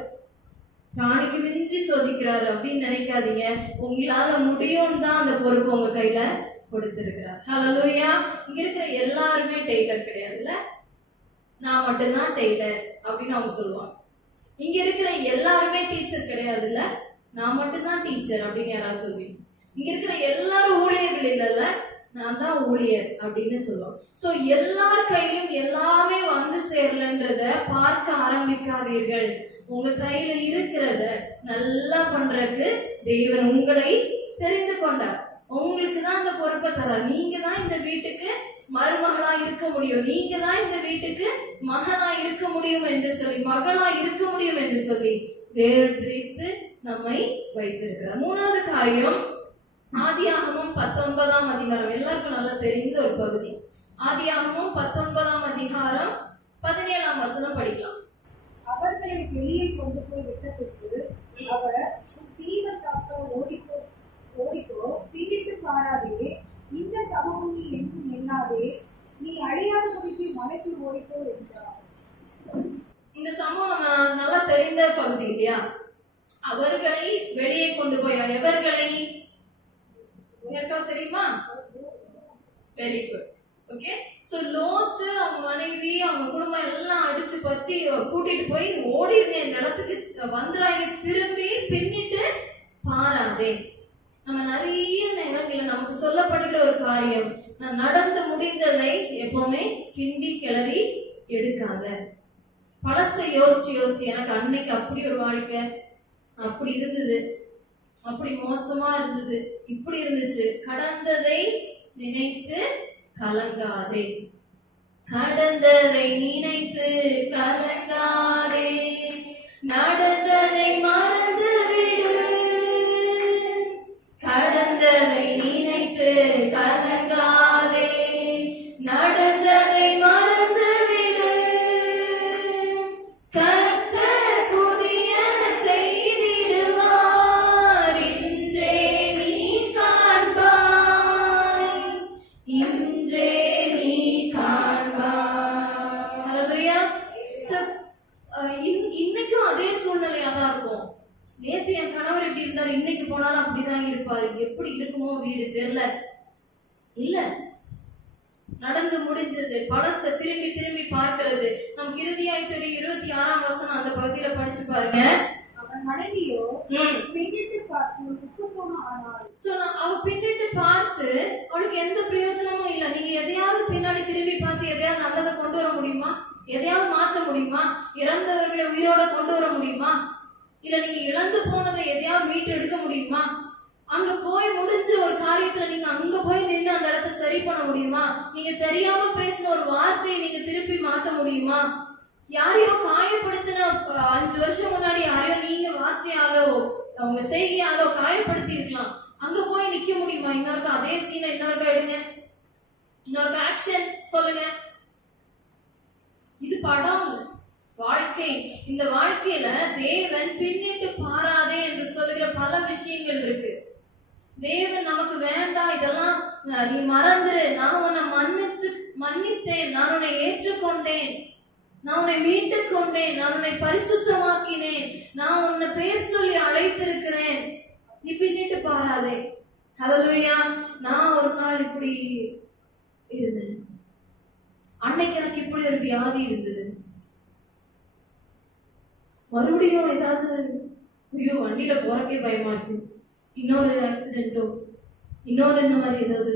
திராணிக்கு மிஞ்சி சோதிக்கிறாரு அப்படின்னு நினைக்காதீங்க. உங்களால முடியும் தான் அந்த பொறுப்பு உங்க கையில கொடுத்திருக்கிறார். ஹல்லேலூயா. இங்க இருக்கிற எல்லாருமே டெய்லர் கிடையாதுல்ல, நான் மட்டும்தான் டெய்லர் அப்படின்னு அவங்க சொல்லுவாங்க. இங்க இருக்கிற எல்லாருமே டீச்சர் கிடையாதுல்ல, நான் மட்டும்தான் டீச்சர் அப்படின்னு யாராவது சொல்லுவீங்க. இங்க இருக்கிற எல்லாரும் ஊழியர்கள் இல்லைல்ல, நான் தான் ஊழியர் அப்படின்னு சொல்லுவோம். சோ எல்லார் கையிலும் எல்லாமே வந்து சேரலன்றத பார்க்க ஆரம்பிக்காதீர்கள். உங்க கையில இருக்கிறத நல்லா பண்றதுக்கு தேவன் உங்களை தெரிந்து கொண்டார். உங்களுக்கு தான் அந்த பொறுப்பை தரார். நீங்க தான் இந்த வீட்டுக்கு மருமகளா இருக்க முடியும், நீங்க தான் இந்த வீட்டுக்கு மகனா இருக்க முடியும் என்று சொல்லி, மகளா இருக்க முடியும் என்று சொல்லி வேறு பிரித்து நம்மை வைத்திருக்கிறார். 3வது காரியம், ஆதியாகமம் 19ஆம் அதிகாரம். எல்லாருக்கும் நல்லா தெரிந்த ஒரு பகுதி. ஆதியாகமம் 19ஆம் அதிகாரம் 17ஆம் வசனம் படிக்கலாம். அவர்களை வெளியே கொண்டு போய் விட்டதற்கு அவர் ஜீவன் காக்க ஓடிப்போ பீடித்து பாராதே, இந்த சமூகம் நீ என்றும் எண்ணாதே, நீ அழியாத முடிக்கு மலைக்கு ஓடிப்போ என்றார். இந்த சமூகம் நம்ம நல்லா தெரிந்த பகுதி இல்லையா? அவர்களை வெளியே கொண்டு போய், எவர்களை யாருக்கா தெரியுமா? Very good. ஓகே, சோ லோத்து அவங்க மனைவி அவங்க குடும்பம் எல்லாம் அடிச்சு பத்தி கூட்டிட்டு போய் ஓடிருங்க, இந்த இடத்துக்கு வந்துடாங்க, திரும்பி பின்னிட்டு பாராதே. நம்ம நிறைய நேரங்கள்ல நமக்கு சொல்லப்படுகிற ஒரு காரியம், நான் நடந்து முடிந்ததை எப்பவுமே கிண்டி கிளறி எடுக்காத. பழசை யோசிச்சு யோசிச்சு எனக்கு அன்னைக்கு அப்படி ஒரு வாழ்க்கை, அப்படி இருந்தது, அப்படி மோசமா இருந்தது, இப்படி இருந்துச்சு. கடந்ததை நினைத்து கலங்காதே, கடந்ததை நினைத்து கலங்காதே, நடந்ததை மறந்து விடு, கடந்ததை நினைத்து கலங்காதே, நடந்ததை மறந்து விடு, கர்த்தர் புதியன செய்திடுவார், இன்றே நீ காண்பாய், இன்றே நீ காண்பாய். ஹல்லேலூயா. இன்னைக்கும் அதே சூழ்நிலையா தான் இருக்கும். நேத்து என் கணவர் எப்படி இருந்தாரு, இன்னைக்கு போனாலும் அப்படிதான் இருப்பாரு. எப்படி இருக்குமோ வீடு தெரியல. இல்ல, நடந்து முடிஞ்சது. பழச திரும்பி திரும்பி பார்க்கிறது. நமக்கு இறுதியாய் தெரியும் 26ஆம் வசனம், அந்த பகுதியில படிச்சு பாருங்க. அவன் மனைவியோ பின்னிட்டு பார்த்து துக்கத்தோடு ஆனாள். சோ அவ பின்னிட்டு பார்த்து அவளுக்கு எந்த பிரயோஜனமும் இல்ல. நீங்க எதையாவது பின்னாடி திரும்பி பார்த்து எதையாவது நல்லதை கொண்டு வர முடியுமா? எதையாவது மாற்ற முடியுமா? இறந்தவர்களை உயிரோட கொண்டு வர முடியுமா? இல்ல நீங்க இழந்து போனதை எதையாவது மீட்டு எடுக்க முடியுமா? அங்க போய் முடிஞ்ச ஒரு காரியத்துல நீங்க அங்க போய் நின்று அந்த இடத்த சரி பண்ண முடியுமா? நீங்க தெரியாம பேசின ஒரு வார்த்தையை நீங்க திருப்பி மாத்த முடியுமா? யாரையோ காயப்படுத்தின 5 வருஷம் முன்னாடி யாரையோ நீங்க வார்த்தையாலோ அவங்க செய்கையாலோ காயப்படுத்தி இருக்கலாம். அங்க போய் நிக்க முடியுமா? இன்னொருக்கா அதே சீனை இன்னொருக்கா எடுங்க, இன்னொருக்கா ஆக்ஷன் சொல்லுங்க. இது படம், வாழ்க்கை. இந்த வாழ்க்கையில தேவன் பின்னிட்டு பாராதே என்று சொல்லுகிற பல விஷயங்கள் இருக்கு. தேவன் நமக்கு வேண்டாம், இதெல்லாம் நீ மறந்துரு, நான் உன்னை மன்னித்தேன், நான் உன்னை ஏற்றுக்கொண்டேன், நான் உன்னை மீட்டு கொண்டேன், நான் உன்னை பரிசுத்தமாக்கினேன், நான் உன்னை பேர் சொல்லி அழைத்திருக்கிறேன், நீ பின்னிட்டு பாராதே. ஹல்லேலூயா. நான் ஒரு நாள் இப்படி இருந்தேன், அன்னைக்கு எனக்கு இப்படி ஒரு வியாதி இருந்தது, மறுபடியும் ஏதாவது ஐயோ வண்டியில போறக்கே பயமா இருக்கு, இன்னொரு ஆக்சிடென்ட்டோ இன்னொரு இந்த மாதிரி ஏதாவது,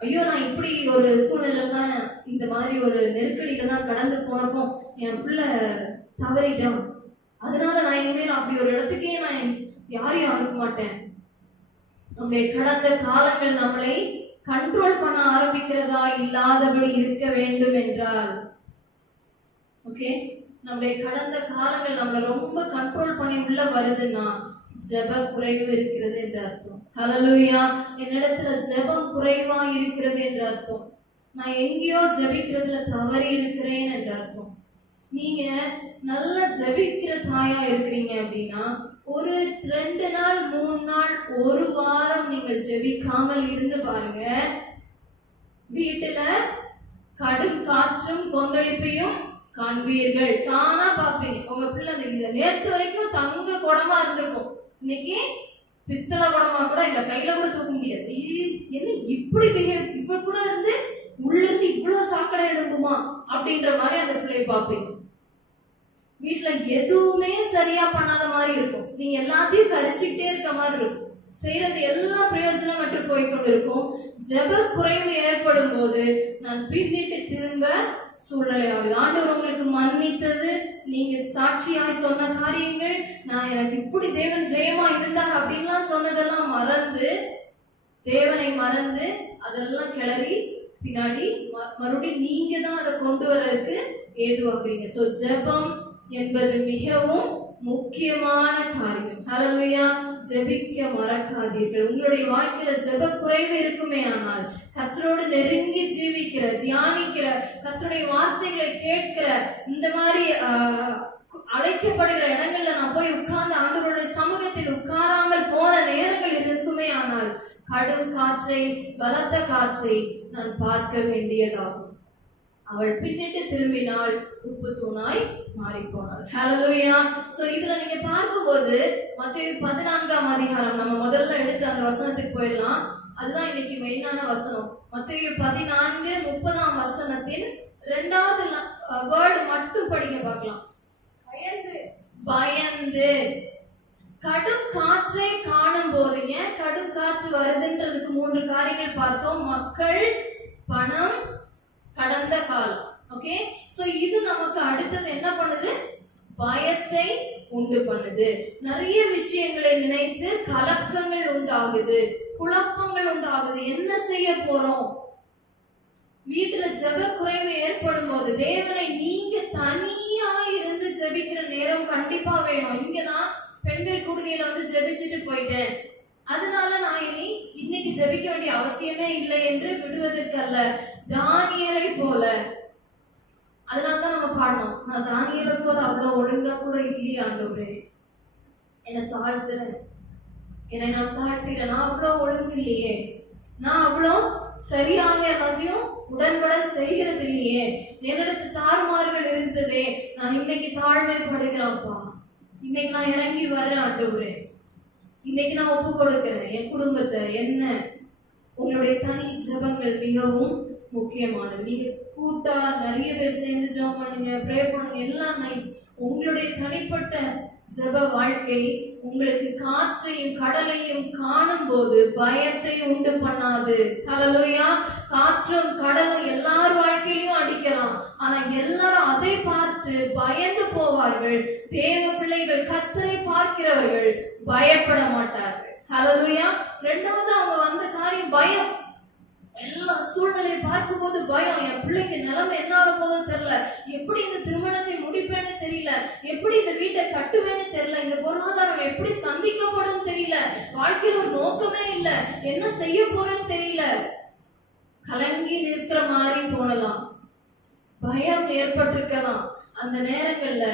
ஐயோ நான் இப்படி ஒரு சூழ்நிலை தான், இந்த மாதிரி ஒரு நெருக்கடியில தான் கடந்து போனப்போ என் பிள்ளை தவறிட்டான், அதனால நான் இனிமேல் அப்படி ஒரு இடத்துக்கே நான் யாரையும் அனுப்ப மாட்டேன். நம்முடைய கடந்த காலங்கள் நம்மளை கண்ட்ரோல் பண்ண ஆரம்பிக்கிறதா இல்லாதபடி இருக்க வேண்டும் என்றால், ஓகே, நம்முடைய கடந்த காலங்கள் நம்மளை ரொம்ப கண்ட்ரோல் பண்ணி உள்ள வருதுன்னா ஜெப குறைவு இருக்கிறது என்று அர்த்தம். ஹல்லேலூயா. என்னிடத்துல ஜெபம் குறைவா இருக்கிறது என்று அர்த்தம். நான் எங்கேயோ ஜெபிக்கிறதுல தவறி இருக்கிறேன் என்று அர்த்தம். நீங்க நல்ல ஜெபிக்கிற தாயா இருக்கிறீங்க அப்படின்னா ஒரு 2 நாள் 3 நாள் 1 வாரம் நீங்கள் ஜெபிக்காமல் இருந்து பாருங்க, வீட்டுல கடும் காற்றும் கொந்தளிப்பையும் காண்பீர்கள். தானா பாப்பீங்க. உங்க பிள்ளை நேத்து வரைக்கும் தங்க குடமா இருந்திருக்கும், இன்னைக்கு பித்தளை குடமா கூட இல்ல, கையில கூட தூக்க முடியாது. என்ன இப்படி பிஹேவ், இப்ப கூட இருந்து உள்ள இருந்து இவ்வளவு சாக்கடை எடுக்குமா அப்படின்ற மாதிரி அந்த பிள்ளையை பாப்பீங்க. வீட்டுல எதுவுமே சரியா பண்ணாத மாதிரி இருக்கும், நீங்க எல்லாத்தையும் கரிச்சுக்கிட்டே இருக்க மாதிரி இருக்கும், செய்யறது எல்லாம் பிரயோஜனம் அற்று போய்கொண்டு இருக்கும். ஜெப குறைவு ஏற்படும் போது நான் பின்னிட்டு திரும்ப சூழ்நிலை ஆகுது. ஆண்டவர் உங்களுக்கு மன்னித்தது, நீங்க சாட்சியாய் சொன்ன காரியங்கள், நான் எனக்கு இப்படி தேவன் ஜெயமா இருந்தார் அப்படின்லாம் சொன்னதெல்லாம் மறந்து, தேவனை மறந்து அதெல்லாம் கிளறி பின்னாடி மறுபடியும் நீங்க தான் அதை கொண்டு வர்றதுக்கு ஏதுவாக்குறீங்க. சோ ஜெபம் என்பது மிகவும் முக்கியமான காரியம். ஹல்லேலூயா. ஜெபிக்க மறக்காதீர்கள். உங்களுடைய வாழ்க்கையில ஜெப குறைவு இருக்குமே ஆனால் கர்த்தரோடு நெருங்கி ஜீவிக்கிற, தியானிக்கிற, கர்த்தருடைய வார்த்தைகளை கேட்கிற, இந்த மாதிரி அழைக்கப்படுகிற இடங்கள்ல நான் போய் உட்கார்ந்து ஆண்டவருடைய சமூகத்தில் உட்காராமல் போன நேரங்கள் இருக்குமே ஆனால் கடும் காற்றை, பலத்த காற்றை நான் பார்க்க வேண்டியதாகும். அவள் பின்னிட்டு திரும்பினாள், உப்பு தூணாய் மாறி போனாள். ஹல்லேலூயா. சோ இதுல நீங்க பார்க்கும்போது மத்தேயு 14ஆம் அதிகாரம், நம்ம முதல்ல எடுத்து அந்த வசனத்துக்கு போயிடலாம். அதுதான் இன்னைக்கு மெயினான வசனம். மத்தேயு 14:30 2வது வேர்டு மட்டும் படிக்க பார்க்கலாம். பயந்து. கடும் காற்றை காணும் போது, ஏன் கடும் காற்று வருதுன்றதுக்கு 3 காரியங்கள் பார்த்தோம். மக்கள், பணம், கடந்த காலம். ஓகே, சோ இது நமக்கு அடுத்தது என்ன பண்ணுது? பயத்தை உண்டு பண்ணுது. நிறைய விஷயங்களை நினைத்து கலக்கங்கள் உண்டாகுது, குழப்பங்கள் உண்டாகுது. என்ன செய்ய போறோம்? வீட்டுல ஜெப குறைவு ஏற்படும் போது தேவனை நீங்க தனியா இருந்து ஜெபிக்கிற நேரம் கண்டிப்பா வேணும். இங்க நான் பெண்கள் கூடுகையில வந்து ஜெபிச்சுட்டு போயிட்டேன், அதனால நான் இன்னைக்கு ஜெபிக்க வேண்டிய அவசியமே இல்லை என்று விடுவதற்கு அல்ல. தானியேலை போல, அதனாலதான் நம்ம பாடணும், நான் தானியேலை போல அவ்வளவு ஒழுங்கா கூட இல்லையா ஆண்டவரே, என்னை தாழ்த்துறேன், என்னை நான் தாழ்த்துறேன், நான் அவ்வளவு ஒழுங்கு இல்லையே, நான் அவ்வளோ சரியாக எல்லாத்தையும் உடன்பட செய்கிறது இல்லையே, என்னிடத்து தாறுமாறுகள் இருந்ததே, நான் இன்னைக்கு தாழ்மைப்படுகிறேன்ப்பா, இன்னைக்கு நான் இறங்கி வர்றேன் ஆண்டவரே, இன்னைக்கு நான் ஒப்பு கொடுக்கிறேன் என் குடும்பத்தை. என்ன உங்களுடைய தனி ஜெபங்கள் மிகவும் முக்கியமானது. நீங்க கூட்டா நிறைய பேர் சேர்ந்து ஜெபம் பண்ணுங்க, ப்ரே பண்ணுங்க, எல்லாம் நைஸ். உங்களுடைய தனிப்பட்ட ஜெப வாழ்க்கை உங்களுக்கு காற்றையும் கடலையும் காணும் போது பயத்தை உண்டு பண்ணாது. ஹல்லேலூயா. காற்றும் கடலும் எல்லார் வாழ்க்கையிலும் அடிக்கலாம், ஆனா எல்லாரும் அதை பார்த்து பயந்து போவார்கள். தேவ பிள்ளைகள், கர்த்தரை பார்க்கிறவர்கள் பயப்பட மாட்டார்கள். ஹல்லேலூயா. 2வது அவங்க வந்த காரியம் பயம். எல்லா சூழ்நிலையை பார்க்கும் போது பயம். என் பிள்ளைக்கு நிலைமை என்ன ஆக போதோ தெரியல, எப்படி இந்த திருமணத்தை முடிப்பேன்னு தெரியல, எப்படி இந்த வீட்டை கட்டுவேன்னு தெரியல, இந்த பொருளாதாரம் எப்படி சந்திக்கப்படும் தெரியல, வாழ்க்கையில் ஒரு நோக்கமே இல்லை, என்ன செய்ய போறேன்னு தெரியல, கலங்கி நிற்கிற மாதிரி தோணலாம், பயம் ஏற்பட்டிருக்கலாம். அந்த நேரங்கள்ல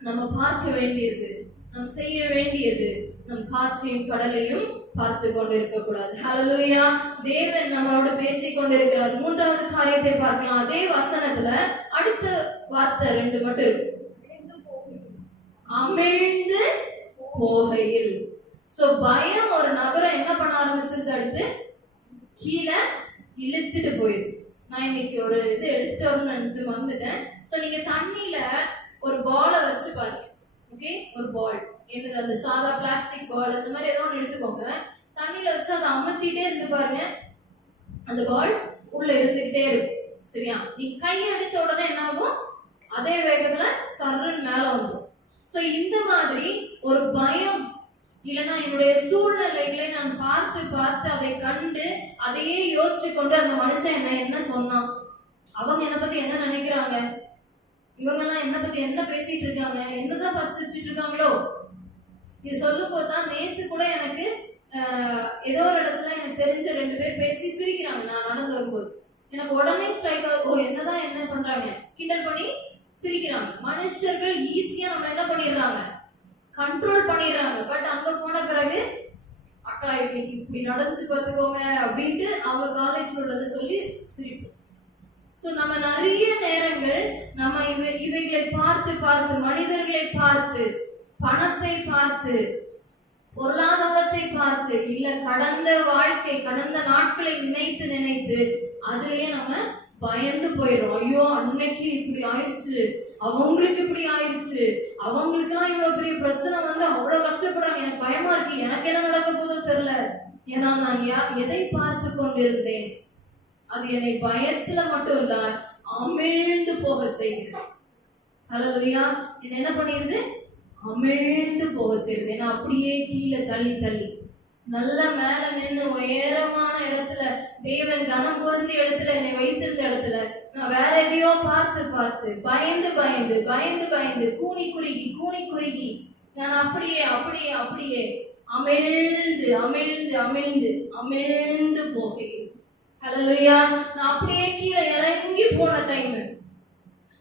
நம்ம பார்க்க வேண்டியது, நாம் செய்ய வேண்டியது, நம் காற்றையும் கடலையும் பார்த்து கொண்டு இருக்க கூடாது. ஹல்லேலூயா. தேவன் நம்மளோட பேசிக் கொண்டிருக்கிறார். 3வது காரியத்தை பார்க்கலாம். அதே வசனத்துல அடுத்த வார்த்தை 2 மட்டும் இருக்கு. அமிழ்ந்து போகையில். சோ பயம் ஒரு நபரை என்ன பண்ண ஆரம்பிச்சிருது? அடுத்து கீழே இழுத்துட்டு போயிருக்கு. நான் இன்னைக்கு ஒரு இது எடுத்துட்டு வரணும்னு நினைச்சு வந்துட்டேன். சோ நீங்க தண்ணியில ஒரு பாலை வச்சு பாருங்க. ஓகே, ஒரு பால், என்னது அந்த சாதா பிளாஸ்டிக் பால், அந்த மாதிரி ஏதோ ஒன்று எடுத்துக்கோங்க. தண்ணியில வச்சு அதை அமர்த்திட்டே இருந்து பாருங்க, அந்த பால் உள்ள இருந்துகிட்டே இருக்கும். சரியா? நீங்க கையை எடுத்த உடனே என்ன ஆகும்? அதே வேகத்துல சர்றன் மேல வந்துடும். சோ இந்த மாதிரி ஒரு பயம், இல்லைன்னா என்னுடைய சூழ்நிலைகளை நான் பார்த்து பார்த்து அதை கண்டு அதையே யோசிச்சு கொண்டு அந்த மனுஷன் என்ன சொன்னான், அவங்க என்னை பத்தி என்ன நினைக்கிறாங்க, இவங்கெல்லாம் என்ன பத்தி என்ன பேசிட்டு இருக்காங்க, என்னதான் பார்த்து சிரிச்சிட்டு இருக்காங்களோ. இது சொல்லும் போதுதான் நேத்து கூட எனக்கு ஏதோ ஒரு இடத்துல எனக்கு தெரிஞ்ச 2 பேர் பேசி சிரிக்கிறாங்க. நான் நடந்து வரும்போது எனக்கு உடனே ஸ்ட்ரைக் ஆகும், ஓ என்னதான் என்ன பண்றாங்க, கிண்டல் பண்ணி சிரிக்கிறாங்க. மனுஷர்கள் ஈஸியா நம்ம என்ன பண்ணிடுறாங்க, கண்ட்ரோல் பண்ணிடுறாங்க. பட் அங்க போன பிறகு அக்கா இன்னைக்கு இப்படி நடந்துச்சு பார்த்துக்கோங்க அப்படின்ட்டு அவங்க காலேஜ்ல உள்ளதை சொல்லி சிரிப்போம். சோ நம்ம நிறைய நேரங்கள் நம்ம இவைகளை பார்த்து பார்த்து, மனிதர்களை பார்த்து, பணத்தை பார்த்து, பொருளாதாரத்தை பார்த்து, இல்ல கடந்த வாழ்க்கை, கடந்த நாட்களை நினைத்து நினைத்து அதுலயே நம்ம பயந்து போயிடும். ஐயோ அன்னைக்கு இப்படி ஆயிடுச்சு, அவங்களுக்கு இப்படி ஆயிடுச்சு, அவங்களுக்கு எல்லாம் இவ்வளவு பெரிய பிரச்சனை வந்து அவ்வளவு கஷ்டப்படுறாங்க, எனக்கு பயமா இருக்கு, எனக்கு என்ன நடக்க போதோ தெரியல. ஏன்னா நான் எதை பார்த்து கொண்டிருந்தேன், அது என்னை பயத்துல மட்டும் இல்ல அமிழ்ந்து போக செய்யுது. ஹல்லேலூயா. என்ன பண்ணிருது? அமிழ்ந்து போக செய்யுது. ஏன்னா அப்படியே கீழே தள்ளி தள்ளி நல்ல மேல நின்று உயரமான இடத்துல, தேவன் கனம் பொருந்த இடத்துல என்னை வைத்திருந்த இடத்துல நான் வேற எதையோ பார்த்து பார்த்து பயந்து பயந்து பயந்து பயந்து கூனி குறுகி நான் அப்படியே அப்படியே அப்படியே அமிழ்ந்து அமிழ்ந்து அமிழ்ந்து அமிழ்ந்து போகிறேன். ஹல்லேலூயா. நான் அப்படியே கீழே இறங்கி போன டைம்,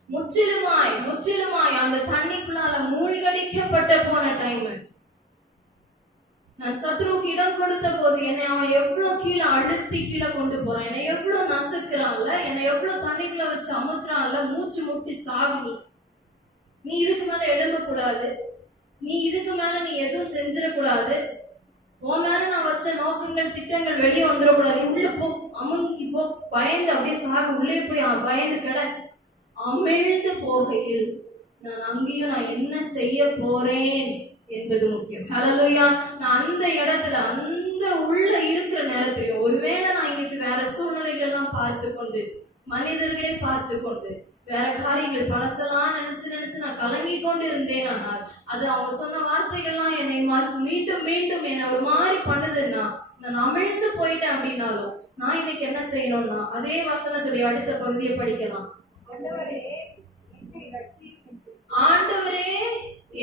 முற்றிலுமாய் அந்த தண்ணிக்குள்ளால மூழ்கடிக்கப்பட்ட போன டைம், நான் சத்ருக்கு இடம் கொடுத்த போது என்னை அவன் எவ்வளவு கீழே அழுத்தி கீழே கொண்டு போறான், என்னை எவ்வளவு நசுக்கிறான்ல, என்னை எவ்வளவு தண்ணிக்குள்ள வச்சு அமுத்துறான்ல, மூச்சு முட்டி சாகு, நீ இதுக்கு மேல எழும்ப கூடாது, நீ இதுக்கு மேல நீ எதுவும் செஞ்சிடக்கூடாது, உன் மேல நான் வச்ச நோக்கங்கள் திட்டங்கள் வெளியே வந்துடக்கூடாது. நீ உள்ள போ, அமுங்கி போ, பயந்து அப்படியே சாக உள்ளே போய் பயந்து கிட. அமிழ்ந்து போகையில் நான் அங்கேயும் நான் என்ன செய்ய போறேன் என்பது முக்கியம். ஹல்லேலூயா. நான் அந்த இடத்துல அந்த உள்ள இருக்கிற நேரத்திலையும் ஒருவேளை நான் இன்னைக்கு வேற சூழ்நிலைகள்லாம் பார்த்து கொண்டு மனிதர்களை பார்த்து கொண்டு வேற காரியங்கள் பழசெல்லாம் நினைச்சு நான் கலங்கி கொண்டு இருந்தேன். ஆனால் அது அவங்க சொன்ன வார்த்தைகள்லாம் என்னை மீண்டும் மீண்டும் என்னை ஒரு மாதிரி பண்ணுதுன்னா நான் அமிழ்ந்து போயிட்டேன் அப்படின்னாலும் நான் இன்னைக்கு என்ன செய்யணும்னா அதே வசனத்துடைய அடுத்த பகுதியை படிக்கலாம். ஆண்டவரே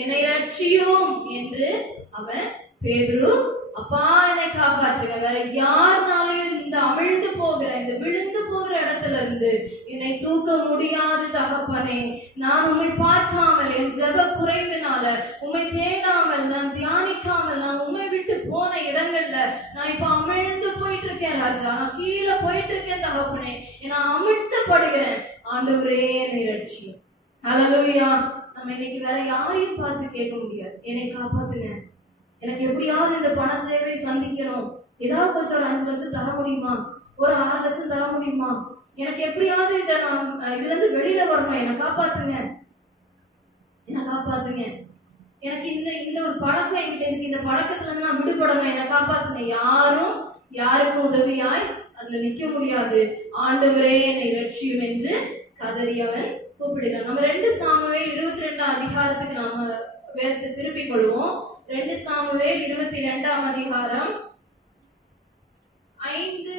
என்னை ரட்சியும் என்று அவன் பேதுரு அப்பா என்னை காப்பாற்றுங்க, வேற யாருனாலையும் இந்த அமிழ்ந்து போகிற இந்த விழுந்து போகிற இடத்துல இருந்து என்னை தூக்க முடியாது தகப்பனே. நான் உம்மை பார்க்காமல் என் ஜெப குறைந்தனால உம்மை தேடாமல் நான் தியானிக்காமல் நான் உம்மை விட்டு போன இடங்கள்ல நான் இப்ப அமிழ்ந்து போயிட்டு இருக்கேன் ராஜா. நான் கீழே போயிட்டு இருக்கேன் தகப்பனே, நான் அமிழ்த்தப்படுகிறேன். ஆண்டவரே என்னை ரட்சியும். ஹல்லேலூயா. நம்ம இன்னைக்கு வேற யாரையும் பார்த்து கேட்க முடியாது, என்னை காப்பாத்துங்க, எனக்கு எப்படியாவது இந்த பண தேவை சந்திக்கணும், ஏதாவது கொஞ்சம் ஒரு 5 லட்சம் தர முடியுமா, ஒரு 6 லட்சம் தர முடியுமா, எனக்கு எப்படியாவது இதை நான் இதுல இருந்து வெளியில வரணும், என்னை காப்பாத்துங்க, என்னை காப்பாத்துங்க, எனக்கு இந்த ஒரு பழக்கம் என்கிட்ட இருக்கு, இந்த பழக்கத்துல இருந்து நான் விடுபடணும், என்னை காப்பாத்துங்க. யாருக்கும் உதவியாய் அதுல நிக்க முடியாது. ஆண்டவரே என்னை ரட்சியும் என்று கதறியவன் கூப்பிடுகிறான். நம்ம 2 சாமுவேல் 22 அதிகாரத்துக்கு நாம வேதத்தை திருப்பிக் கொள்வோம். 2 சாமுவேல் 22 அதிகாரம் 5,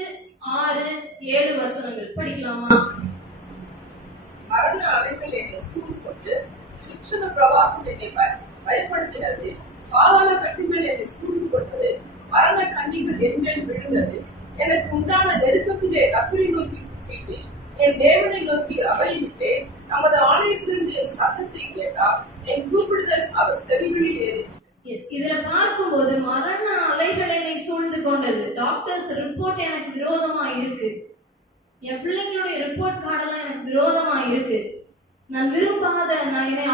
6, 7 வசனங்கள் படிக்கலாமா? மரண அலைகள் என்னை சூழ்ந்து கொண்டு சிக்ஷண பிரவாகம் என்னை பயப்படுத்தினது, பாதாள கட்டிகள் என்னை சூழ்ந்து கொண்டது, மரண கண்ணிகள் என் மேல் விழுந்தது, எனக்கு உண்டான நெருக்கத்திலே கத்திரி நோக்கி கூப்பிட்டு என் தேவனை நோக்கி அவையிட்டேன். நமது ஆலயத்திலிருந்து என் சத்தத்தை கேட்டார், என் கூப்பிடுதல் அவர் செவிகளில் ஏறிற்று. இதுல பார்க்கும்போது மரண அலைகள் என்னை சூழ்ந்து கொண்டது. டாக்டர்ஸ் ரிப்போர்ட் எனக்கு விரோதமா இருக்கு, என் பிள்ளைங்களுடைய ரிப்போர்ட் கார்டெல்லாம் எனக்கு விரோதமா இருக்கு, நான் விரும்பாத நான் என்னை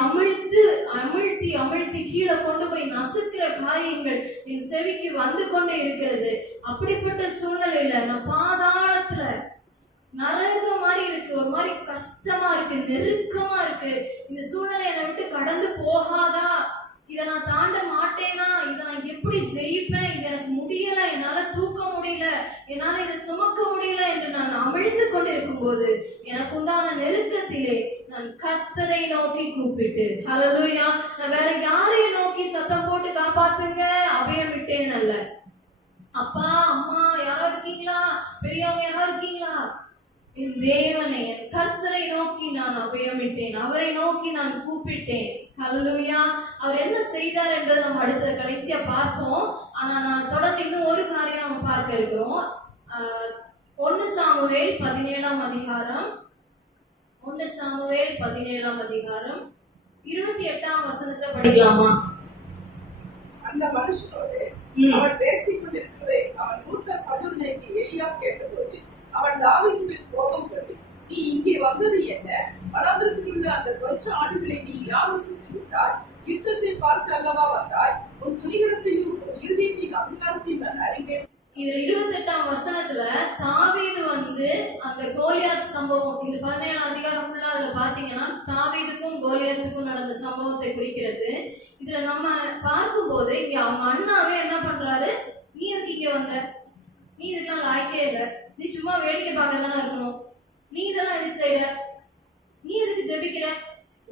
அமிழ்த்தி கீழே கொண்டு போய் நசுக்கிற காரியங்கள் என் செவிக்கு வந்து கொண்டே இருக்கிறது. அப்படிப்பட்ட சூழ்நிலையில நான் பாதாளத்துல நரக மாதிரி இருக்கு, ஒரு மாதிரி கஷ்டமா இருக்கு, நெருக்கமா இருக்கு. இந்த சூழ்நிலை என்னை விட்டு கடந்து போகாதா, இதை நான் தாண்ட மாட்டேனா, இதை நான் எப்படி ஜெயிப்பேன், இது எனக்கு முடியல, என்னால தூக்க முடியல, என்னால இதை சுமக்க முடியல என்று நான் அமிழ்ந்து கொண்டிருக்கும் போது எனக்கு உண்டான நெருக்கத்திலே நான் கர்த்தரை நோக்கி கூப்பிட்டு, ஹல்லேலூயா, நான் வேற யாரையும் நோக்கி சத்தம் போட்டு காப்பாத்துங்க அபயம் விட்டேன் அல்ல. அப்பா அம்மா யாரோ இருக்கீங்களா, பெரியவங்க யாரோ இருக்கீங்களா, என் தேவனை என் கர்த்தரை நோக்கி நான் அபயமிட்டேன், அவரை நோக்கி நான் கூப்பிட்டேன். ஹல்லேலூயா. அவர் என்ன செய்தார் என்பதை நம்ம அடுத்த கடைசியா பார்ப்போம். ஆனா நான் தொடர்ந்து இன்னும் ஒரு காரியம் நம்ம பார்க்க இருக்கிறோம். 1 சாமுவேல் 17 அதிகாரம் 1 சாமுவேல் 17 அதிகாரம் 28 வசனத்தை படிக்கலாமா? அந்த மனுஷனோடு அவன் பேசிக் கொண்டிருக்கிறதை அவன் மூத்த சதுர்நேக்கு எலியா கேட்டபோது அவன் தாவீதின் மேல் கோபம் கொண்டு, நீ இங்கே வந்தது என்ன? வனாந்திரத்தில் உள்ள அந்த கொஞ்ச ஆடுகளை நீ யாரும் சுற்றி விட்டாய்? யுத்தத்தில் பார்க்க அல்லவா வந்தாய்? உன் துணிகரத்தையும் உன் இருதயத்தின் அபிகாரத்தையும் நான் அறிவேன். இதுல 28 வசனத்துல தாவீது அந்த கோலியாத் சம்பவம், இந்த 17 அதிகாரம் ஃபுல்லா அதுல பாத்தீங்கன்னா தாவீதுக்கும் கோலியாத்துக்கும் நடந்த சம்பவத்தை குறிக்கிறது. இதுல நம்ம பார்க்கும்போது இங்க அவங்க அண்ணாவே என்ன பண்றாரு, நீ எதுக்கு இங்க வந்த, நீ இதுக்கெல்லாம் லாய்க்கே இல்லை, நீ சும்மா வேடிக்கை பார்க்க தானே இருக்கணும், நீ இதெல்லாம் எதுக்கு செய்யற, நீ எதுக்கு ஜெபிக்கிற,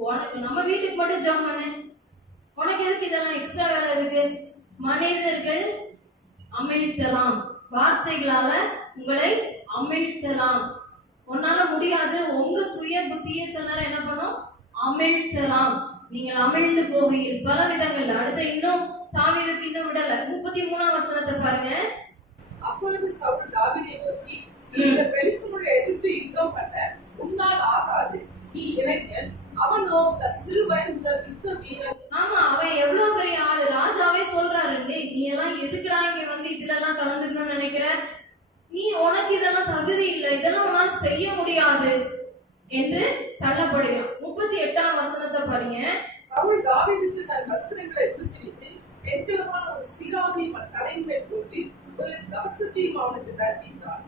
உனக்கு நம்ம வீட்டுக்கு மட்டும் ஜெபம் பண்ணு, உனக்கு எதுக்கு இதெல்லாம் எக்ஸ்ட்ரா வேலை இருக்கு. மனிதர்கள் அமிழ்த்தலாம், வார்த்தைகளால உங்களை அமிழ்த்தலாம், உன்னால முடியாது, உங்க சுய புத்தியை சில நேரம் என்ன பண்ணும், அமிழ்த்தலாம். நீங்கள் அமிழ்ந்து போகையில் பல விதங்கள்ல. அடுத்த இன்னும் தாவீதுக்கு இன்னும் விடல. 33 வசனத்தை பாருங்க. அப்பொழுது சவுல் தாவீதை நோக்கி, இந்த பெலிஸ்தருடைய எதிர்த்து யுத்தம் பண்ண உன்னால் ஆகாது, நீ இளைஞன், அவனோ தன் சிறு வயது முதல் யுத்த வீரன். ஆமா, அவன் எவ்வளவு பெரிய ஆளு, ராஜாவே சொல்றாரு, நீ எல்லாம் எதுக்குடா இங்க இதுல எல்லாம் கலந்துக்கணும்னு நினைக்கிற, நீ உனக்கு இதெல்லாம் தகுதி இல்லை, இதெல்லாம் உன்னால செய்ய முடியாது என்று தள்ளப்படுகிறான். 38 வசனத்தை பாருங்க. சவுல் தாவீதுக்கு தன் வஸ்திரங்களை உடுத்திவிட்டு வெண்கலமான ஒரு சிராவையும் அவன் தலையின் மேல் போட்டு ஒரு கவசத்தையும் அவனுக்கு கற்பித்தான்.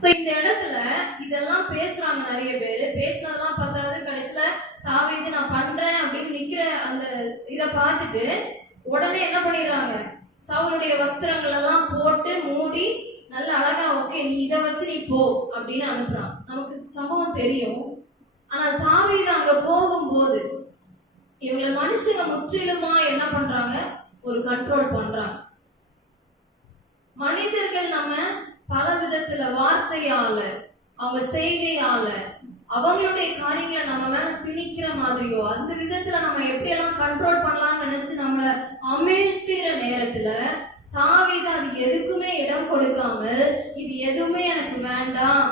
சோ இந்த இடத்துல இதெல்லாம் பேசுறாங்க நிறைய பேரு. பேசினதெல்லாம் பார்த்தாது, கடைசியில தாவீது நான் பண்றேன் அப்படின்னு நிக்கிற அந்த இத பார்த்துட்டு உடனே என்ன பண்ணிடுறாங்க, சவுலுடைய வஸ்திரங்கள் எல்லாம் போட்டு மூடி நல்ல அழகா ஓகே நீ இதை வச்சு நீ போ அப்படின்னு அனுப்புறான். நமக்கு சம்பவம் தெரியும். ஆனா தாவீது அங்க போகும்போது இவங்களை மனுஷங்க முற்றிலுமா என்ன பண்றாங்க, ஒரு கண்ட்ரோல் பண்றாங்க. மனிதர்கள் நம்ம பல விதத்துல வார்த்தையால அவங்க செய்கையால அவங்களுடைய காரியங்களை நம்ம மேல திணிக்கிற மாதிரியோ அந்த விதத்துல நம்ம எப்படி எல்லாம் கண்ட்ரோல் பண்ணலாம்னு நினைச்சு நம்மளை அமிழ்த்திற நேரத்துல தாவீது அது எதுக்குமே இடம் கொடுக்காமல் இது எதுவுமே எனக்கு வேண்டாம்,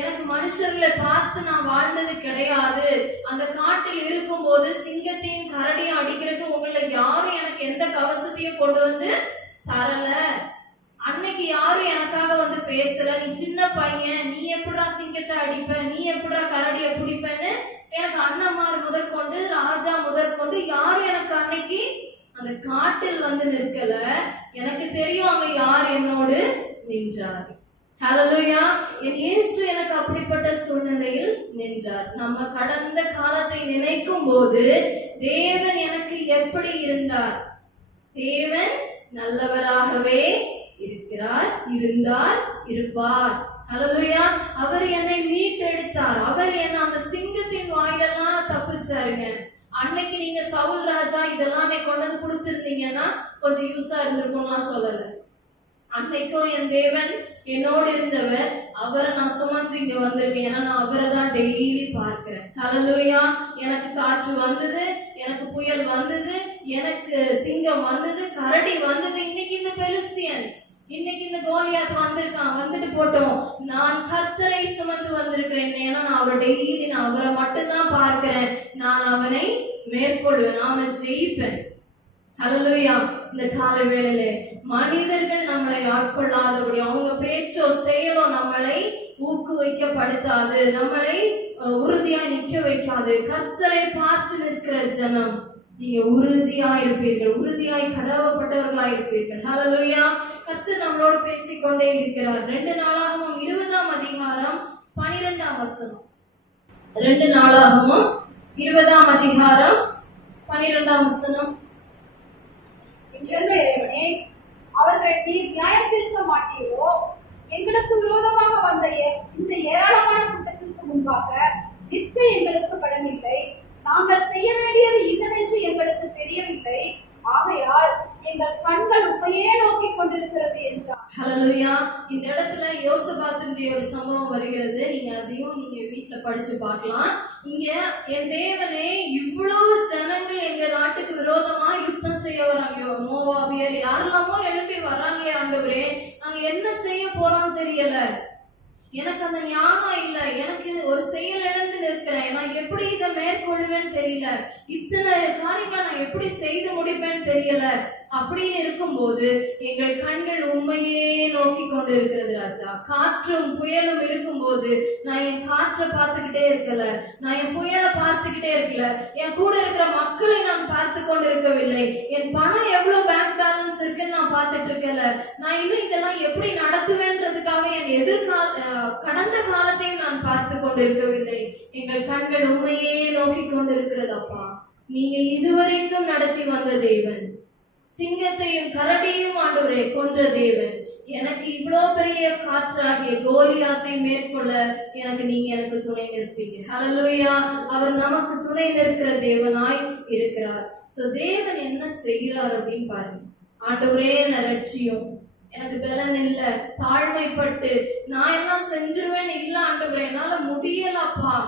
எனக்கு மனுஷர்களை பார்த்து நான் வாழ்ந்தது கிடையாது, அந்த காட்டில் இருக்கும் போது சிங்கத்தையும் கரடியும் அடிக்கிறதுக்கு உங்களை யாரும் எனக்கு எந்த கவசத்தையும் கொண்டு வந்து தரல, அன்னைக்கு யாரும் எனக்காக வந்து பேசல, நீ சின்ன பையன், நீ எப்படா சிங்கத்தை அடிப்ப, நீ எப்படா கரடியை பிடிப்பன்னு எனக்கு அண்ணன்மார் முதற்கொண்டு ராஜா முதற்கொண்டு யாரும் எனக்கு அன்னைக்கு அந்த காட்டில் வந்து நிற்கல. எனக்கு தெரியும் அங்க யார் என்னோடு நின்றார். ஹல்லேலூயா. என் இயேசு எனக்கு அப்படிப்பட்ட சூழ்நிலையில் நின்றார். நம்ம கடந்த காலத்தை நினைக்கும் போது தேவன் எனக்கு எப்படி இருந்தார், தேவன் நல்லவராகவே இருக்கிறார், இருந்தார், இருப்பார். ஹல்லேலூயா. அவர் என்னை மீட்டெடுத்தார். அவர் என்ன அந்த சிங்கத்தின் வாயிலெல்லாம் தப்பிச்சாருங்க. அன்னைக்கு நீங்க சவுல் ராஜா இதெல்லாம் கொண்டு வந்து கொடுத்திருந்தீங்கன்னா கொஞ்சம் யூஸா இருந்திருக்கும்லாம் சொல்லல. அன்னைக்கும் என் தேவன் என்னோடு இருந்தவர், அவரை நான் சுமந்து இங்க வந்திருக்கேன். ஏன்னா நான் அவரை தான் டெய்லி பார்க்கிறேன். ஹல்லேலூயா. எனக்கு காற்று வந்தது, எனக்கு புயல் வந்தது, எனக்கு சிங்கம் வந்தது, கரடி வந்தது, இன்னைக்கு இந்த பெலிஸ்தியன், இன்னைக்கு இந்த கோலியாத் வந்திருக்கான், வந்துட்டு போட்டோம், நான் கர்த்தரை சுமந்து வந்திருக்கிறேன். ஏன்னா நான் அவரை டெய்லி நான் அவரை மட்டும்தான் பார்க்கிறேன், நான் அவனை மேற்கொள்வேன், அவனை ஜெயிப்பேன். ஹல்லேலூயா. இந்த கால வேளையிலே மனிதர்கள் நம்மளை ஆட்கொள்ளாதபடி அவங்க பேச்சோ செயலோ நம்மளை ஊக்குவிக்கப்படுத்தாது, நம்மளை உறுதியாய் நிக்க வைக்காது. கர்த்தரை பார்த்து நிற்கிற ஜனம் நீங்க உறுதியாய் இருப்பீர்கள், உறுதியாய் கடவுப்பட்டவர்களாய் இருப்பீர்கள். ஹல்லேலூயா. கர்த்தர் நம்மளோடு பேசிக்கொண்டே இருக்கிறார். 2 நாளாகமம் 20ஆம் அதிகாரம் 12ஆம் வசனம். 2 நாளாகமம் 20ஆம் அதிகாரம் 12ஆம் வசனம். அவர்கள் நீர் நியாயம் தீர்க்க மாட்டீரோ, எங்களுக்கு விரோதமாக வந்த இந்த ஏராளமான கூட்டத்திற்கு முன்பாக நிற்க எங்களுக்கு பலனில்லை, நாங்கள் செய்ய வேண்டியது இன்னதென்று எங்களுக்கு தெரியவில்லை, ஆகையால் எங்கள் கண்கள் உண்மையே நோக்கி கொண்டிருக்கிறது என்றார். ஹல்லேலூயா. இந்த இடத்துல யோசபாத்தினுடைய ஒரு சம்பவம் வருகிறது. அதையும் நீங்க வீட்டுல படிச்சு பார்க்கலாம். இங்க என் தேவனே இவ்வளவு ஜனங்கள் எங்க நாட்டுக்கு விரோதமா யுத்தம் செய்ய வராங்க, மோவாபியர் யாரெல்லாமோ எழுப்பி வர்றாங்களே ஆண்டவரே, நாங்க என்ன செய்ய போறோம்னு தெரியல, எனக்கு அந்த ஞானம் இல்ல, எனக்கு ஒரு செயல் இழந்து நிற்கிறேன், நான் எப்படி இதை மேற்கொள்ளுவேன்னு தெரியல, இத்தனை காரியங்களை நான் எப்படி செய்து முடிப்பேன்னு தெரியல அப்படின்னு இருக்கும்போது எங்கள் கண்கள் உண்மையே நோக்கி கொண்டு இருக்கிறது ராஜா. காற்றும் புயலும் இருக்கும்போது நான் என் காற்றை பார்த்துக்கிட்டே இருக்கல, நான் என் புயலை பார்த்துக்கிட்டே இருக்கல, என் கூட இருக்கிற மக்களை நான் பார்த்து கொண்டு இருக்கவில்லை, என் பணம் எவ்வளவு பேங்க் பேலன்ஸ் இருக்குன்னு நான் பார்த்துட்டு இருக்கல, நான் இன்னும் இதெல்லாம் எப்படி நடத்துவேன்றதுக்காக என் கடந்த காலத்தையும் நான் பார்த்து கொண்டு இருக்கவில்லை. எங்கள் கண்கள் உண்மையே நோக்கி கொண்டு இருக்கிறது அப்பா. நீங்க இதுவரைக்கும் நடத்தி வந்த தேவன், சிங்கத்தையும் கரடியும் ஆண்டவரே கொன்ற தேவன், எனக்கு இவ்வளோ பெரிய காற்றாகிய கோலியாத்தை மேற்கொள்ள எனக்கு துணை நிற்பீங்க. ஹல்லேலூயா. அவர் நமக்கு துணை நிற்கிற தேவனாய் இருக்கிறார். சோ தேவன் என்ன செய்கிறார் அப்படின்னு பாருங்க. ஆண்டவரே என்ன ரட்சியும், எனக்கு பலன் இல்ல, தாழ்மைப்பட்டு நான் எல்லாம் செஞ்சிருவேன் இல்ல ஆண்டவரே, என்னால முடியலப்பா,